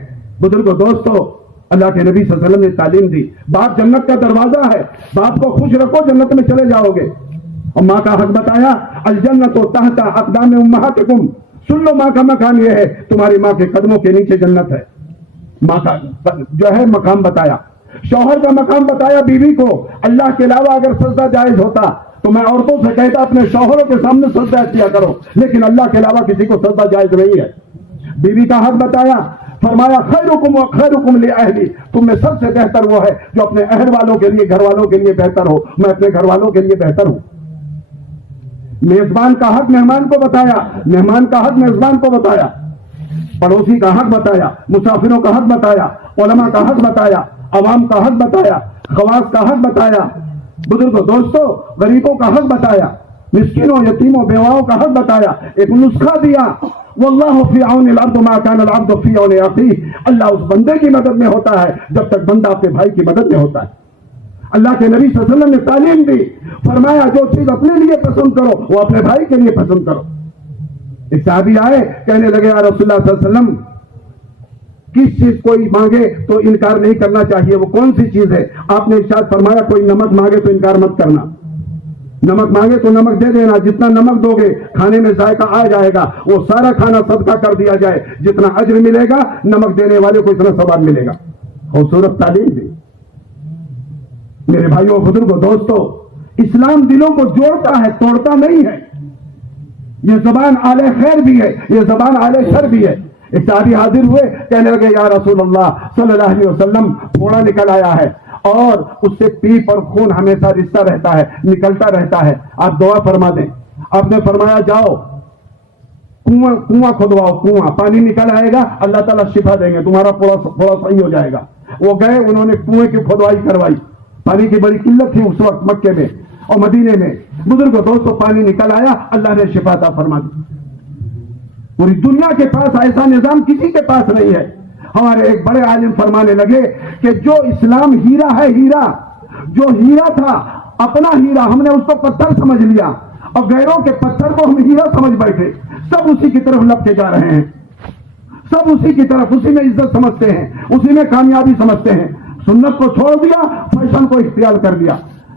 بزرگوں دوستوں اللہ کے نبی صلی اللہ علیہ وسلم نے تعلیم دی. باپ جنت کا دروازہ ہے, باپ کو خوش رکھو جنت میں چلے جاؤ گے. اور ماں کا حق بتایا, الجنت تحت اقدام امہاتکم, سن لو ماں کا مقام یہ ہے, تمہاری ماں کے قدموں کے نیچے جنت ہے. ماں کا جو ہے مقام بتایا. شوہر کا مقام بتایا بیوی کو. اللہ کے علاوہ اگر سجدہ جائز ہوتا تو میں عورتوں سے کہتا اپنے شوہروں کے سامنے سجدہ کیا کرو, لیکن اللہ کے علاوہ کسی کو سجدہ جائز نہیں ہے. بیوی کا حق بتایا, فرمایا خیرکم و خیرکم لاہلی, تم میں سب سے بہتر وہ ہے جو اپنے اہل والوں کے لیے, گھر والوں کے لیے بہتر ہو. میں اپنے گھر والوں کے لیے بہتر ہوں. میزبان کا حق مہمان کو بتایا, مہمان کا حق میزبان کو بتایا. پڑوسی کا حق بتایا, مسافروں کا حق بتایا, علماء کا حق بتایا, عوام کا حق بتایا, خواص کا حق بتایا, بزرگوں دوستوں غریبوں کا حق بتایا, مسکینوں یتیموں بیواؤں کا حق بتایا. ایک نسخہ دیا, واللہ فی عون العبد ما کان العبد فی عون اخیہ, اللہ اس بندے کی مدد میں ہوتا ہے جب تک بندہ اپنے بھائی کی مدد میں ہوتا ہے. اللہ کے نبی صلی اللہ علیہ وسلم نے تعلیم دی, فرمایا جو چیز اپنے لیے پسند کرو وہ اپنے بھائی کے لیے پسند کرو. ایک صحابی آئے, کہنے لگے یا رسول اللہ صلی اللہ علیہ وسلم کس چیز کوئی مانگے تو انکار نہیں کرنا چاہیے, وہ کون سی چیز ہے؟ آپ نے ارشاد فرمایا کوئی نمک مانگے تو انکار مت کرنا, نمک مانگے تو نمک دے دینا, جتنا نمک دو گے کھانے میں ذائقہ آ جائے گا, وہ سارا کھانا صدقہ کر دیا جائے, جتنا اجر ملے گا نمک دینے والے کو اتنا ثواب ملے گا. خوبصورت تعلیم دی. میرے بھائیوں بزرگوں دوستوں, اسلام دلوں کو جوڑتا ہے, توڑتا نہیں ہے. یہ زبان آل خیر بھی ہے, یہ زبان آل شر بھی ہے. ایک صحابی حاضر ہوئے, کہنے لگے یا رسول اللہ صلی اللہ علیہ وسلم پھوڑا نکل آیا ہے اور اس سے پیپ اور خون ہمیشہ رشتہ رہتا ہے, نکلتا رہتا ہے, آپ دعا فرما دیں. آپ نے فرمایا جاؤ کنواں کھدواؤ, کنواں پانی نکل آئے گا, اللہ تعالیٰ شفا دیں گے, تمہارا پھوڑا صحیح ہو جائے گا. وہ گئے, انہوں نے کنویں کی کھدوائی کروائی. پانی کی بڑی قلت تھی اس وقت مکے میں اور مدینے میں. بزرگوں دوستوں پانی نکل آیا, اللہ نے شفا عطا فرما دی. پوری دنیا کے پاس ایسا نظام کسی کے پاس نہیں ہے. ہمارے ایک بڑے عالم فرمانے لگے کہ جو اسلام ہیرا ہے, ہیرا جو ہیرا تھا اپنا ہیرا, ہم نے اس کو پتھر سمجھ لیا اور غیروں کے پتھر کو ہم ہیرا سمجھ بیٹھے. سب اسی کی طرف لپکے جا رہے ہیں, سب اسی کی طرف, اسی میں عزت سمجھتے ہیں, اسی میں کامیابی سمجھتے ہیں. سنت کو چھوڑ دیا, فیشن کو اختیار کر لیا,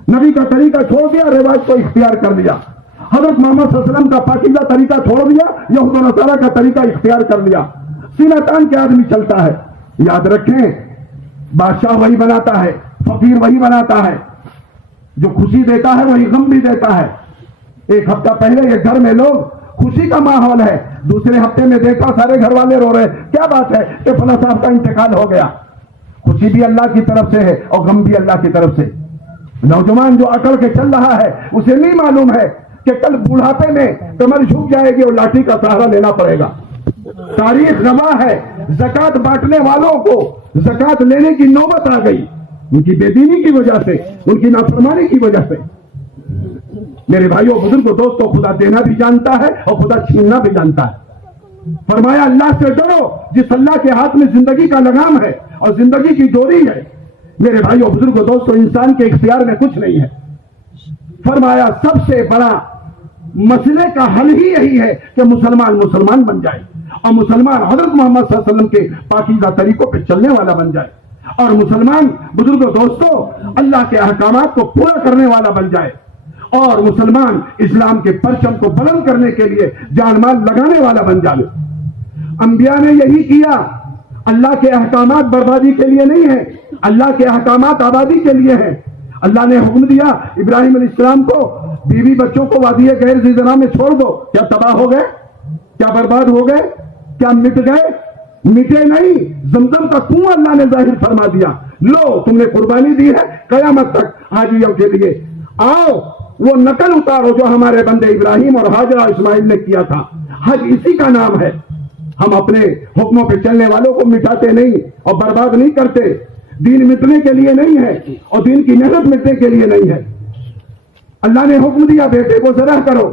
نبی کا طریقہ چھوڑ دیا, رواج کو اختیار کر لیا, حضرت محمد صلی اللہ علیہ وسلم کا پاکیزہ طریقہ چھوڑ دیا, یہود و نصارہ کا طریقہ اختیار کر لیا. سینہ تان کے آدمی چلتا ہے. یاد رکھیں, بادشاہ وہی بناتا ہے, فقیر وہی بناتا ہے, جو خوشی دیتا ہے وہی غم بھی دیتا ہے. ایک ہفتہ پہلے ایک گھر میں لوگ خوشی کا ماحول ہے, دوسرے ہفتے میں دیکھا سارے گھر والے رو رہے, کیا بات ہے کہ فلاں صاحب کا انتقال ہو گیا. خوشی بھی اللہ کی طرف سے ہے اور غم بھی اللہ کی طرف سے. نوجوان جو اکڑ کے چل رہا ہے اسے نہیں معلوم ہے کہ کل بڑھاپے میں کمر جھک جائے گی اور لاٹھی کا سہارا لینا پڑے گا. تاریخ گواہ ہے, زکات بانٹنے والوں کو زکات لینے کی نوبت آ گئی, ان کی بے دینی کی وجہ سے, ان کی نافرمانی کی وجہ سے. میرے بھائیوں بزرگوں دوستوں, خدا دینا بھی جانتا ہے اور خدا چھیننا بھی جانتا ہے. فرمایا اللہ سے ڈرو جس اللہ کے ہاتھ میں زندگی کا لگام ہے اور زندگی کی ڈوری ہے. میرے بھائیوں بزرگوں دوستوں, انسان کے اختیار میں کچھ نہیں ہے. فرمایا سب سے بڑا مسئلے کا حل ہی یہی ہے کہ مسلمان بن جائے اور مسلمان حضرت محمد صلی اللہ علیہ وسلم کے پاکیزہ طریقوں پہ چلنے والا بن جائے, اور مسلمان بزرگوں دوستوں اللہ کے احکامات کو پورا کرنے والا بن جائے, اور مسلمان اسلام کے پرچم کو بلند کرنے کے لیے جان مال لگانے والا بن جائے. انبیاء نے یہی کیا. اللہ کے احکامات بربادی کے لیے نہیں ہیں, اللہ کے احکامات آبادی کے لیے ہیں. اللہ نے حکم دیا ابراہیم علیہ السلام کو, بیوی بچوں کو وادی غیر ذی زرع میں چھوڑ دو. کیا تباہ ہو گئے؟ کیا برباد ہو گئے؟ کیا مٹ گئے؟ مٹے نہیں. زمزم کا کنواں اللہ نے ظاہر فرما دیا, لو تم نے قربانی دی ہے قیامت تک حاجیوں کے لیے, آؤ وہ نقل اتارو جو ہمارے بندے ابراہیم اور حاجرہ اسماعیل نے کیا تھا. حج اسی کا نام ہے. ہم اپنے حکموں پہ چلنے والوں کو مٹاتے نہیں اور برباد نہیں کرتے. دین مٹنے کے لیے نہیں ہے اور دین کی محنت مٹنے کے لیے نہیں ہے. اللہ نے حکم دیا بیٹے کو ذبح کرو,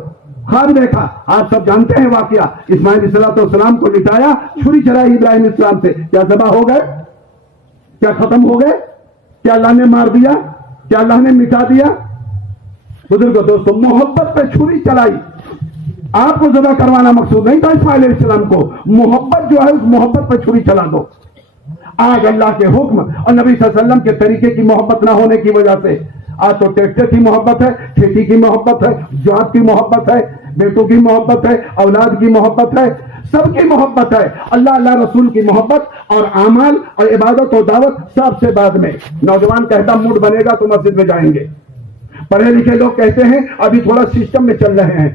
خواب دیکھا. آپ سب جانتے ہیں واقعہ, اسماعیل علیہ السلام کو لٹایا, چھری چلائی ابراہیم علیہ السلام سے. کیا ذبح ہو گئے؟ کیا ختم ہو گئے؟ کیا اللہ نے مار دیا؟ کیا اللہ نے مٹا دیا؟ بزرگوں دوستوں, محبت پہ چھری چلائی. آپ کو ذبح کروانا مقصود نہیں تھا اسماعیل علیہ السلام کو, محبت جو ہے اس محبت پہ چھری چلا دو. آج اللہ کے حکم اور نبی صلی اللہ علیہ وسلم کے طریقے کی محبت نہ ہونے کی وجہ سے آج تو ٹریکٹر کی محبت ہے، کھیتی کی محبت ہے، جاب کی محبت ہے، بیٹوں کی محبت ہے، اولاد کی محبت ہے، سب کی محبت ہے۔ اللہ رسول کی محبت اور اعمال اور عبادت و دعوت سب سے بعد میں۔ نوجوان کہتا موڈ بنے گا تو مسجد میں جائیں گے، پڑھے لکھے لوگ کہتے ہیں ابھی تھوڑا سسٹم میں چل رہے ہیں،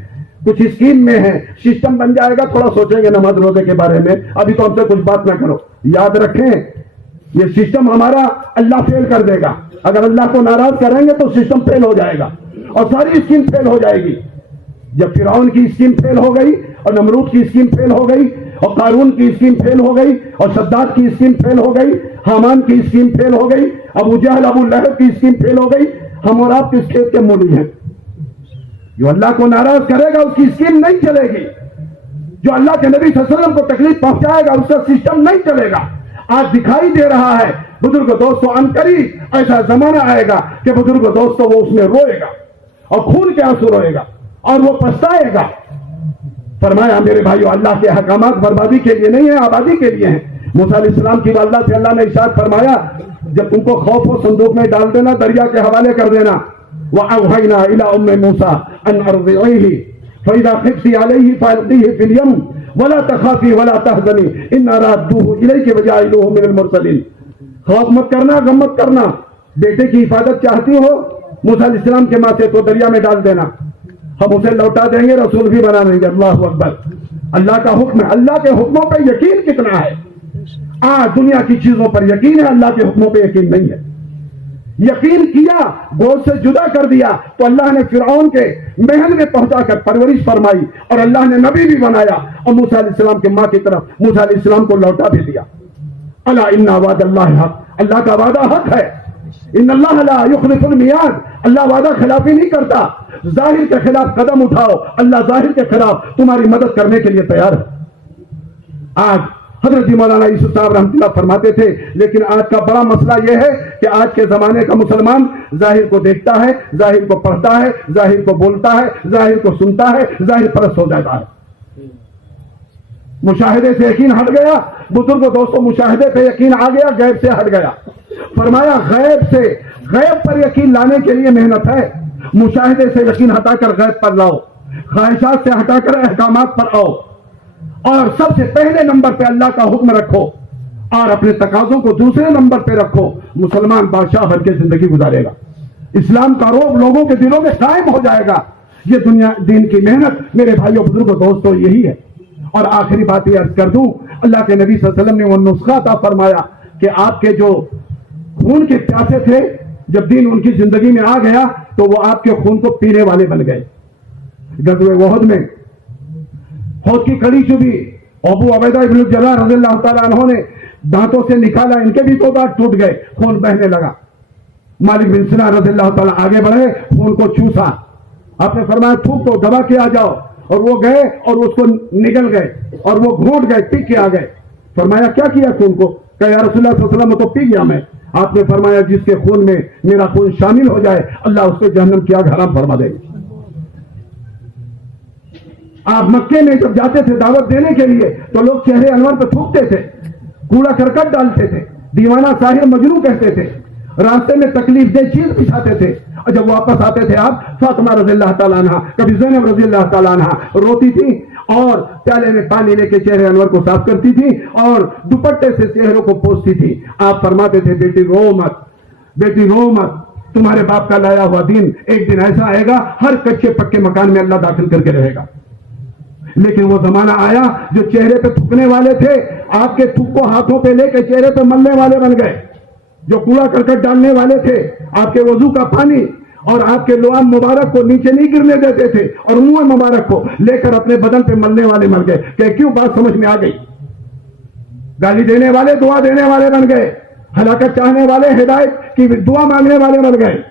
کچھ اسکیم میں ہے، سسٹم بن جائے گا تھوڑا سوچیں گے نماز روزے کے بارے میں، ابھی تو ہم سے کچھ بات نہ کرو۔ یاد رکھیں یہ سسٹم ہمارا اللہ فیل کر دے گا، اگر اللہ کو ناراض کریں گے تو سسٹم فیل ہو جائے گا اور ساری اسکیم فیل ہو جائے گی۔ جب فرعون کی اسکیم فیل ہو گئی اور نمرود کی اسکیم فیل ہو گئی اور قارون کی اسکیم فیل ہو گئی اور شداد کی اسکیم فیل ہو گئی، حامان کی اسکیم فیل ہو گئی، ابو جہل ابو لہب کی اسکیم فیل ہو گئی، ہم اور آپ کس کھیت کے مولی ہیں؟ جو اللہ کو ناراض کرے گا اس کی اسکیم نہیں چلے گی، جو اللہ کے نبی صلی اللہ علیہ وسلم کو تکلیف پہنچائے گا اس کا سسٹم نہیں چلے گا۔ آج دکھائی دے رہا ہے بزرگ دوستو ان قریب ایسا زمانہ آئے گا کہ بزرگ دوستو وہ اس میں روئے گا اور خون کے آنسو روئے گا اور وہ پچھتائے گا۔ فرمایا میرے بھائیو اللہ کے احکامات بربادی کے لیے نہیں ہیں، آبادی کے لیے ہیں۔ موسیٰ علیہ السلام کی والدہ سے اللہ نے ارشاد فرمایا جب تم کو خوف ہو صندوق میں ڈال دینا، دریا کے حوالے کر دینا۔ وَأَوْحَيْنَا إِلَىٰ أُمِّ مُوسَىٰ أَنْ أَرْضِعِيهِ فَإِذَا خِفْتِ عَلَيْهِ فَأَلْقِيهِ فِي الْيَمِّ وَلَا تَخَافِي وَلَا تَحْزَنِي إِنَّا رَادُّوهُ إِلَيْكِ وَجَاعِلُوهُ مِنَ الْمُرْسَلِينَ۔ خوف مت کرنا، غم مت کرنا، بیٹے کی حفاظت چاہتی ہو موسیٰ علیہ السلام کے ماں سے تو دریا میں ڈال دینا، ہم اسے لوٹا دیں گے، رسول بھی بنا دیں گے۔ اللہ اکبر، اللہ کا حکم ہے۔ اللہ کے حکموں پہ یقین کتنا ہے؟ آج دنیا کی چیزوں پر یقین ہے، اللہ کے حکموں پہ یقین نہیں ہے۔ یقین کیا، گود سے جدا کر دیا تو اللہ نے فرعون کے محل میں پہنچا کر پرورش فرمائی اور اللہ نے نبی بھی بنایا اور موسیٰ علیہ السلام کے ماں کی طرف موسیٰ علیہ السلام کو لوٹا بھی دیا۔ الا ان وعد اللہ حق، اللہ کا وعدہ حق ہے۔ ان اللہ لا یخلف المیعاد، اللہ وعدہ خلافی نہیں کرتا۔ ظاہر کے خلاف قدم اٹھاؤ، اللہ ظاہر کے خلاف تمہاری مدد کرنے کے لیے تیار ہے۔ آج حضرت مولانا یوسف صاحب رحمۃ اللہ فرماتے تھے لیکن آج کا بڑا مسئلہ یہ ہے کہ آج کے زمانے کا مسلمان ظاہر کو دیکھتا ہے، ظاہر کو پڑھتا ہے، ظاہر کو بولتا ہے، ظاہر کو سنتا ہے، ظاہر پرست ہو جاتا ہے۔ مشاہدے سے یقین ہٹ گیا، بزرگ دوستوں مشاہدے پہ یقین آ گیا، غیب سے ہٹ گیا۔ فرمایا غیب پر یقین لانے کے لیے محنت ہے، مشاہدے سے یقین ہٹا کر غیب پر لاؤ، خواہشات سے ہٹا کر احکامات پر آؤ اور سب سے پہلے نمبر پہ اللہ کا حکم رکھو اور اپنے تقاضوں کو دوسرے نمبر پہ رکھو۔ مسلمان بادشاہ بن کے زندگی گزارے گا، اسلام کا روب لوگوں کے دلوں میں قائم ہو جائے گا۔ یہ دنیا دین کی محنت میرے بھائیوں بزرگوں دوستوں یہی ہے۔ اور آخری بات یہ عرض کر دوں، اللہ کے نبی صلی اللہ علیہ وسلم نے وہ نسخہ عطا فرمایا کہ آپ کے جو خون کے پیاسے تھے جب دین ان کی زندگی میں آ گیا تو وہ آپ کے خون کو پینے والے بن گئے۔ غزوہ احد میں احد کی کڑی چبھی، ابو عبیدہ ابن الجراح رضی اللہ تعالیٰ عنہ نے دانتوں سے نکالا، ان کے بھی تو دانت ٹوٹ گئے، خون بہنے لگا۔ مالک بن سنان رضی اللہ تعالیٰ آگے بڑھے، خون کو چوسا، آپ نے فرمایا تھوک کو دبا کے آ جاؤ، اور وہ گئے اور اس کو نگل گئے اور وہ گھونٹ گئے، پی کے آ گئے۔ فرمایا کیا کیا خون کو؟ کہ یا رسول اللہ صلی اللہ علیہ وسلم تو پی گیا میں۔ آپ نے فرمایا جس کے خون میں میرا خون شامل ہو جائے اللہ اس کو جہنم کی آگ حرام فرما دے گا۔ آپ مکے میں جب جاتے تھے دعوت دینے کے لیے تو لوگ چہرے انور پہ تھوکتے تھے، کوڑا کرکٹ ڈالتے تھے، دیوانہ ساحر مجنوں کہتے تھے، راستے میں تکلیف دہ چیز بچھاتے تھے، اور جب واپس آتے تھے آپ فاطمہ رضی اللہ تعالیٰ عنہ، کبھی زینب رضی اللہ تعالیٰ عنہ روتی تھی اور پیالے میں پانی لے کے چہرے انور کو صاف کرتی تھی اور دوپٹے سے چہروں کو پوچھتی تھی۔ آپ فرماتے تھے بیٹی رو مت، بیٹی رو مت، تمہارے باپ کا لایا ہوا دین ایک دن ایسا آئے گا ہر کچے پکے مکان میں اللہ داخل کر کے رہے گا۔ لیکن وہ زمانہ آیا جو چہرے پہ تھوکنے والے تھے آپ کے تھوک کو ہاتھوں پہ لے کے چہرے پہ ملنے والے بن گئے، جو کوڑا کرکٹ ڈالنے والے تھے آپ کے وضو کا پانی اور آپ کے لعاب مبارک کو نیچے نہیں گرنے دیتے تھے اور منہ مبارک کو لے کر اپنے بدن پہ ملنے والے مر گئے۔ کہ کیوں؟ بات سمجھ میں آ گئی۔ گالی دینے والے دعا دینے والے بن گئے، ہلاکت چاہنے والے ہدایت کی دعا مانگنے والے بن گئے،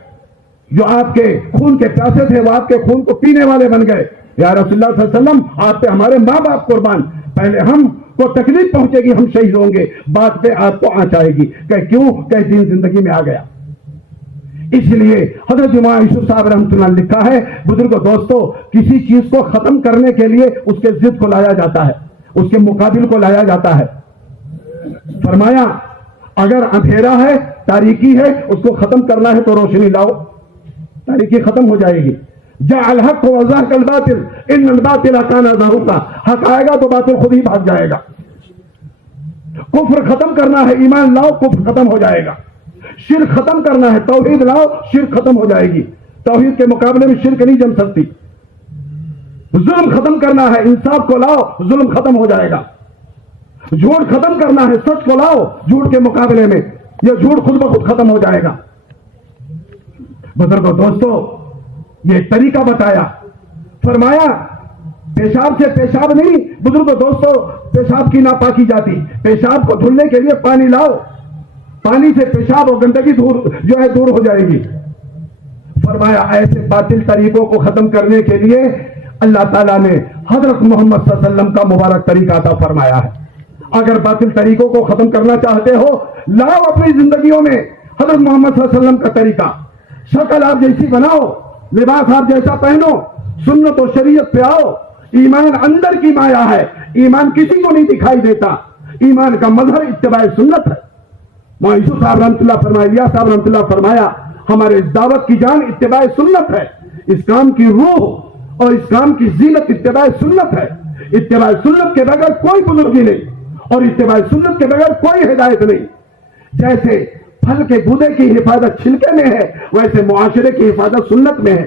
جو آپ کے خون کے پیاسے تھے وہ آپ کے خون کو پینے والے بن گئے۔ یا رسول اللہ صلی اللہ علیہ وسلم آپ پہ ہمارے ماں باپ قربان، پہلے ہم کو تکلیف پہنچے گی ہم شہید ہوں گے، بعد پہ آپ کو آنچ آئے گی۔ کہ کیوں؟ کہ دین زندگی میں آ گیا۔ اس لیے حضرت مولانا یوسف صاحب رحمۃ اللہ نے لکھا ہے بزرگوں دوستو، کسی چیز کو ختم کرنے کے لیے اس کے ضد کو لایا جاتا ہے، اس کے مقابل کو لایا جاتا ہے۔ فرمایا اگر اندھیرا ہے، تاریکی ہے، اس کو ختم کرنا ہے تو روشنی لاؤ، تاریکی ختم ہو جائے گی. جعل الحق وزهق الباطل ان الباطل كان زهوقا. حق آئے گا تو باطل خود ہی بھاگ جائے گا. کفر ختم کرنا ہے، ایمان لاؤ، کفر ختم ہو جائے گا. شرک ختم کرنا ہے، توحید لاؤ، شرک ختم ہو جائے گی. توحید کے مقابلے میں شرک نہیں جم سکتی. ظلم ختم کرنا ہے، انصاف کو لاؤ، ظلم ختم ہو جائے گا. جھوٹ ختم کرنا ہے، سچ کو لاؤ، جھوٹ کے مقابلے میں یہ جھوٹ خود بخود ختم ہو جائے گا. بزرگوں دوستو، یہ طریقہ بتایا، فرمایا پیشاب سے پیشاب نہیں. بزرگوں دوستو، پیشاب کی ناپاکی جاتی، پیشاب کو دھلنے کے لیے پانی لاؤ، پانی سے پیشاب اور گندگی دور ہو جائے گی. فرمایا ایسے باطل طریقوں کو ختم کرنے کے لیے اللہ تعالیٰ نے حضرت محمد صلی اللہ علیہ وسلم کا مبارک طریقہ عطا فرمایا ہے. اگر باطل طریقوں کو ختم کرنا چاہتے ہو، لاؤ اپنی زندگیوں میں حضرت محمد صلی اللہ علیہ وسلم کا طریقہ. شکل آپ جیسی بناؤ، لباس آپ جیسا پہنو، سنت و شریعت پہ آؤ. ایمان اندر کی مایا ہے، ایمان کسی کو نہیں دکھائی دیتا. ایمان کا مظہر اتباع سنت ہے. یوسف صاحب رحمۃ اللہ فرمایا، الیاس صاحب رحمۃ اللہ فرمایا، ہمارے اس دعوت کی جان اتباع سنت ہے. اس کام کی روح اور اس کام کی زینت اتباع سنت ہے. اتباع سنت کے بغیر کوئی بزرگی نہیں اور اتباع سنت کے بغیر کوئی ہدایت نہیں. جیسے پھل کے گودے کی حفاظت چھلکے میں ہے، ویسے معاشرے کی حفاظت سنت میں ہے.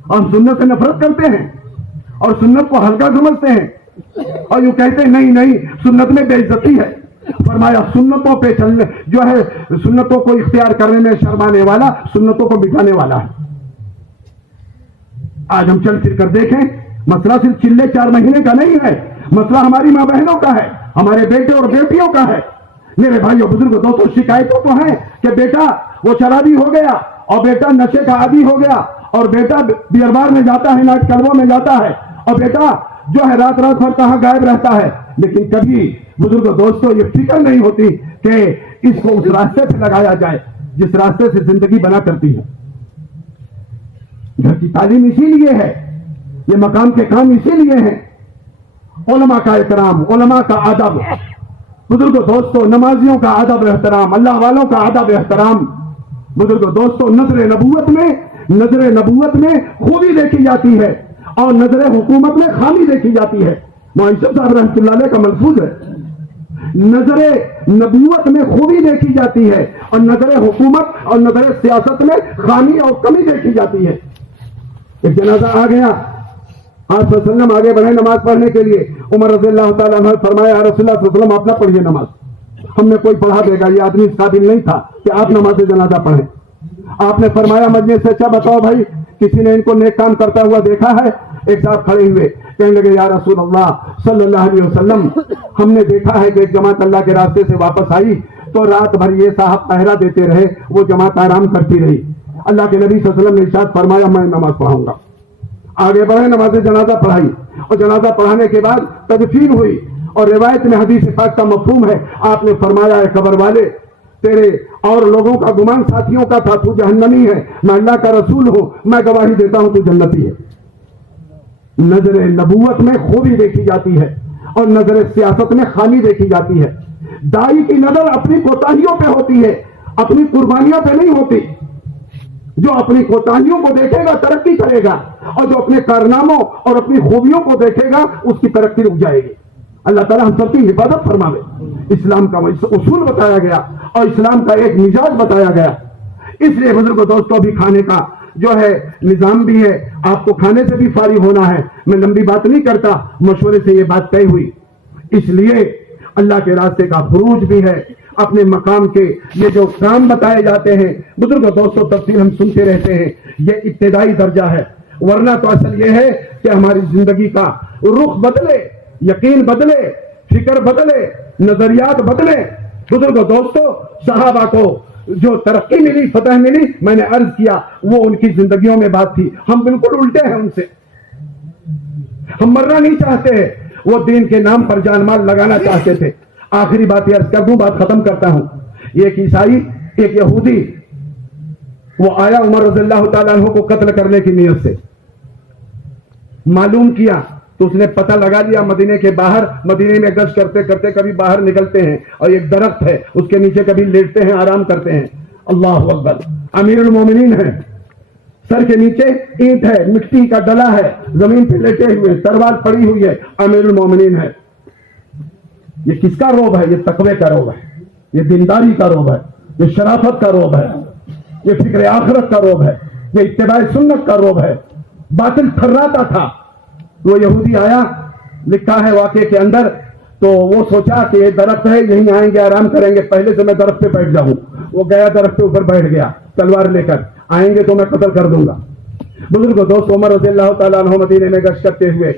ہم سنت سے نفرت کرتے ہیں اور سنت کو ہلکا سمجھتے ہیں اور یوں کہتے ہیں نہیں سنت میں بے عزتی ہے. فرمایا سنتوں پہ چلنے جو ہے، سنتوں کو اختیار کرنے میں شرمانے والا سنتوں کو مٹانے والا ہے. آج ہم چل پھر کر دیکھیں، مسئلہ صرف چلے 4 مہینے کا نہیں ہے، مسئلہ ہماری ماں بہنوں کا ہے، ہمارے بیٹے اور بیٹیوں کا ہے. میرے بھائیوں بزرگوں دوستوں، شکایتوں تو ہیں کہ بیٹا وہ شرابی ہو گیا اور بیٹا نشے کا عادی ہو گیا اور بیٹا بیئر بار میں جاتا ہے، نائٹ کلبوں میں جاتا ہے اور بیٹا جو ہے رات بھر کہاں غائب رہتا ہے. لیکن کبھی بزرگوں دوستوں یہ فکر نہیں ہوتی کہ اس کو اس راستے پہ لگایا جائے جس راستے سے زندگی بنا کرتی ہے. گھر کی تعلیم اسی لیے ہے، یہ مقام کے کام اسی لیے ہیں. علماء کا احترام، علماء کا ادب، بزرگوں دوستوں نمازیوں کا ادب احترام، اللہ والوں کا ادب احترام. بزرگوں دوستوں نظر نبوت میں خوبی دیکھی جاتی ہے اور نظر حکومت میں خامی دیکھی جاتی ہے. یوسف صاحب رحمۃ اللہ علیہ کا ملفوظ ہے، نظر نبوت میں خوبی دیکھی جاتی ہے اور نظر حکومت اور نظر سیاست میں خامی اور کمی دیکھی جاتی ہے. ایک جنازہ آ گیا، آپ صلی اللہ علیہ وسلم آگے بڑھے نماز پڑھنے کے لیے. عمر رضی اللہ تعالیٰ عنہ فرمایا، رسول اللہ صلی اللہ علیہ وسلم آپ نہ پڑھیے نماز، ہم نے کوئی پڑھا دے گا. یہ آدمی اس قابل نہیں تھا کہ آپ نماز جنازہ پڑھیں. آپ نے فرمایا مجلس سے، اچھا بتاؤ بھائی کسی نے ان کو نیک کام کرتا ہوا دیکھا ہے؟ ایک صاحب کھڑے ہوئے کہنے لگے، یا رسول اللہ صلی اللہ علیہ وسلم، ہم نے دیکھا ہے کہ ایک جماعت اللہ کے راستے سے واپس آئی تو رات بھر یہ صاحب پہرا دیتے رہے، وہ جماعت آرام کرتی رہی. اللہ کے نبی صلی اللہ علیہ وسلم نے ارشاد فرمایا میں نماز پڑھاؤں گا. آگے بڑھے، نماز جنازہ پڑھائی اور جنازہ پڑھانے کے بعد تدفین ہوئی. اور روایت میں حدیث پاک کا مفہوم ہے، آپ نے فرمایا ہے قبر والے تیرے اور لوگوں کا گمان ساتھیوں کا تھا، تو جہنمی ہے، میں اللہ کا رسول ہوں، میں گواہی دیتا ہوں تو جنتی ہے. نظر نبوت میں خوبی دیکھی جاتی ہے اور نظر سیاست میں خامی دیکھی جاتی ہے. دائی کی نظر اپنی کوتاہیوں پہ ہوتی ہے، اپنی قربانیوں پہ نہیں ہوتی. جو اپنی کوتاہیوں کو دیکھے گا ترقی کرے گا اور جو اپنے کارناموں اور اپنی خوبیوں کو دیکھے گا اس کی ترقی رک جائے گی. اللہ تعالیٰ ہم سب کی حفاظت فرماوے. اسلام کا اصول بتایا گیا اور اسلام کا ایک مزاج بتایا گیا. اس لیے بزرگوں دوستوں بھی کھانے کا جو ہے نظام بھی ہے، آپ کو کھانے سے بھی فارغ ہونا ہے. میں لمبی بات نہیں کرتا، مشورے سے یہ بات طے ہوئی. اس لیے اللہ کے راستے کا خروج بھی ہے، اپنے مقام کے یہ جو کام بتائے جاتے ہیں بزرگوں دوستوں تفصیل ہم سنتے رہتے ہیں، یہ ابتدائی درجہ ہے. ورنہ تو اصل یہ ہے کہ ہماری زندگی کا رخ بدلے، یقین بدلے، فکر بدلے، نظریات بدلے. بزرگوں دوستوں صحابہ کو جو ترقی ملی، فتح ملی، میں نے عرض کیا وہ ان کی زندگیوں میں بات تھی. ہم بالکل الٹے ہیں ان سے، ہم مرنا نہیں چاہتے ہیں، وہ دین کے نام پر جان مال لگانا چاہتے تھے. آخری بات یہ عرض کر دوں، بات ختم کرتا ہوں. ایک عیسائی، ایک یہودی، وہ آیا عمر رضی اللہ تعالیٰ عنہ کو قتل کرنے کی نیت سے. معلوم کیا تو اس نے پتہ لگا لیا مدینے کے باہر، مدینے میں گشت کرتے کرتے کبھی باہر نکلتے ہیں اور ایک درخت ہے اس کے نیچے کبھی لیٹتے ہیں، آرام کرتے ہیں. اللہ اکبر. امیر المومنین ہے، سر کے نیچے اینٹ ہے، مٹی کا ڈلا ہے، زمین پہ لیٹے ہوئے، تلوار پڑی ہوئی ہے، امیر المومنین ہے. یہ کس کا روب ہے؟ یہ تقوی کا روب ہے، یہ دینداری کا روب ہے، یہ شرافت کا روب ہے، یہ فکر آخرت کا روب ہے، یہ اتباع سنت کا روب ہے. باطل تھراتا تھا. وہ یہودی آیا، لکھا ہے واقعے کے اندر، تو وہ سوچا کہ یہ درخت ہے، یہیں آئیں گے آرام کریں گے، پہلے سے میں درخت پہ بیٹھ جاؤں. وہ گیا درخت کے اوپر بیٹھ گیا تلوار لے کر، آئیں گے تو میں قتل کر دوں گا. بزرگ دوست عمر رضی اللہ تعالیٰ عنہ مدینے میں گشت کرتے ہوئے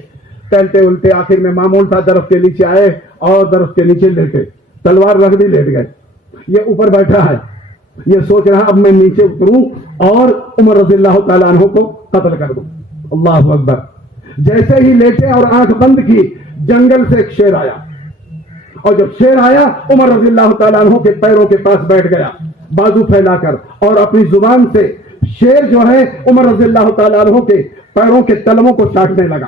ٹہلتے الٹے، آخر میں معمول تھا درخت کے نیچے آئے اور درخت کے نیچے لیٹے، تلوار رکھ دی، لیٹ گئے. یہ اوپر بیٹھا ہے، یہ سوچ رہا اب میں نیچے اتروں اور عمر رضی اللہ تعالیٰ عنہ کو قتل کر دوں. اللہ اکبر. جیسے ہی لیٹے اور آنکھ بند کی، جنگل سے ایک شیر آیا، اور جب شیر آیا عمر رضی اللہ تعالیٰ عنہ کے پیروں کے پاس بیٹھ گیا بازو پھیلا کر، اور اپنی زبان سے شیر جو ہے عمر رضی اللہ تعالیٰ عنہ کے پیروں کے تلووں کو چاٹنے لگا.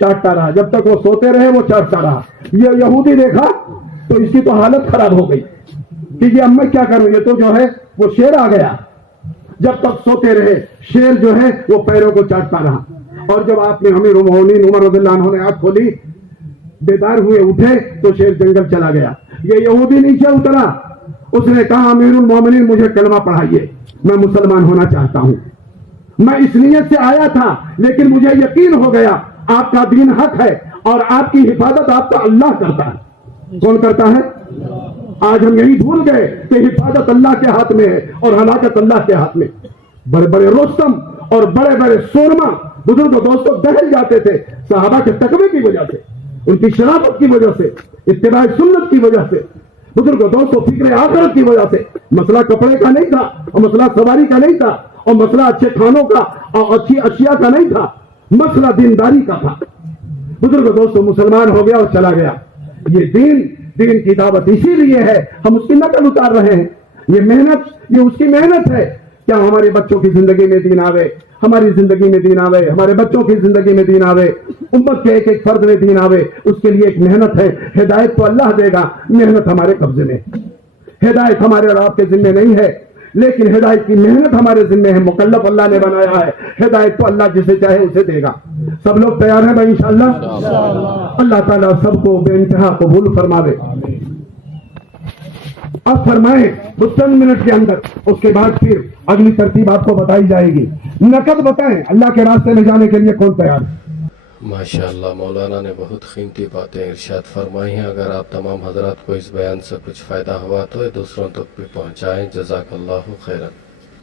چاٹتا رہا جب تک وہ سوتے رہے، وہ چاٹتا رہا. یہ یہودی دیکھا تو اس کی تو حالت خراب ہو گئی کہ یہ اب میں کیا کروں، یہ تو جو ہے وہ شیر آ گیا. جب تک سوتے رہے شیر جو ہے وہ پیروں کو چاٹتا رہا. اور جب آپ نے امیر المومنین عمر رضی اللہ عنہ نے آنکھ کھولی، بیدار ہوئے، اٹھے تو شیر جنگل چلا گیا. یہ یہودی نیچے اترا، اس نے کہا امیر المومنین مجھے کلمہ پڑھائیے، میں مسلمان ہونا چاہتا ہوں. میں اس نیت سے آیا تھا لیکن مجھے یقین ہو گیا آپ کا دین حق ہے اور آپ کی حفاظت آپ کا اللہ کرتا ہے. کون کرتا ہے؟ آج ہم یہی بھول گئے کہ حفاظت اللہ کے ہاتھ میں ہے اور ہلاکت اللہ کے ہاتھ میں. بڑے بڑے رستم اور بڑے بڑے سورما بزرگ دوستوں دہل جاتے تھے صحابہ کے تقوی کی وجہ سے، ان کی شرافت کی وجہ سے، اتباع سنت کی وجہ سے، بزرگ دوستوں فکر آخرت کی وجہ سے. مسئلہ کپڑے کا نہیں تھا اور مسئلہ سواری کا نہیں تھا اور مسئلہ اچھے کھانوں کا اور اچھی اشیاء کا نہیں تھا، مسئلہ دینداری کا تھا. بزرگ دوستوں مسلمان ہو گیا اور چلا گیا. یہ دین کی دعوت اسی لیے ہے، ہم اس کی نقل اتار رہے ہیں. یہ محنت، یہ اس کی محنت ہے. کیا ہمارے بچوں کی زندگی میں دین آوے، ہماری زندگی میں دین آوے، ہمارے بچوں کی زندگی میں دین آوے، امت کے ایک ایک فرد میں دین آوے، اس کے لیے ایک محنت ہے. ہدایت تو اللہ دے گا، محنت ہمارے قبضے میں. ہدایت ہمارے اور آپ کے ذمے نہیں ہے، لیکن ہدایت کی محنت ہمارے ذمے ہے. مکلف اللہ نے بنایا ہے، ہدایت تو اللہ جسے چاہے اسے دے گا. سب لوگ تیار ہیں بھائی انشاءاللہ؟ اللہ تعالیٰ سب کو بے انتہا قبول فرماوے. اب فرمائیں وہ چند منٹ کے اندر، اس کے بعد پھر اگلی ترتیب آپ کو بتائی جائے گی. نقد بتائیں اللہ کے راستے میں جانے کے لیے کون تیار ہے؟ ماشاءاللہ مولانا نے بہت قیمتی باتیں ارشاد فرمائی ہیں. اگر آپ تمام حضرات کو اس بیان سے کچھ فائدہ ہوا تو یہ دوسروں تک بھی پہنچائیں. جزاک اللہ خیرا.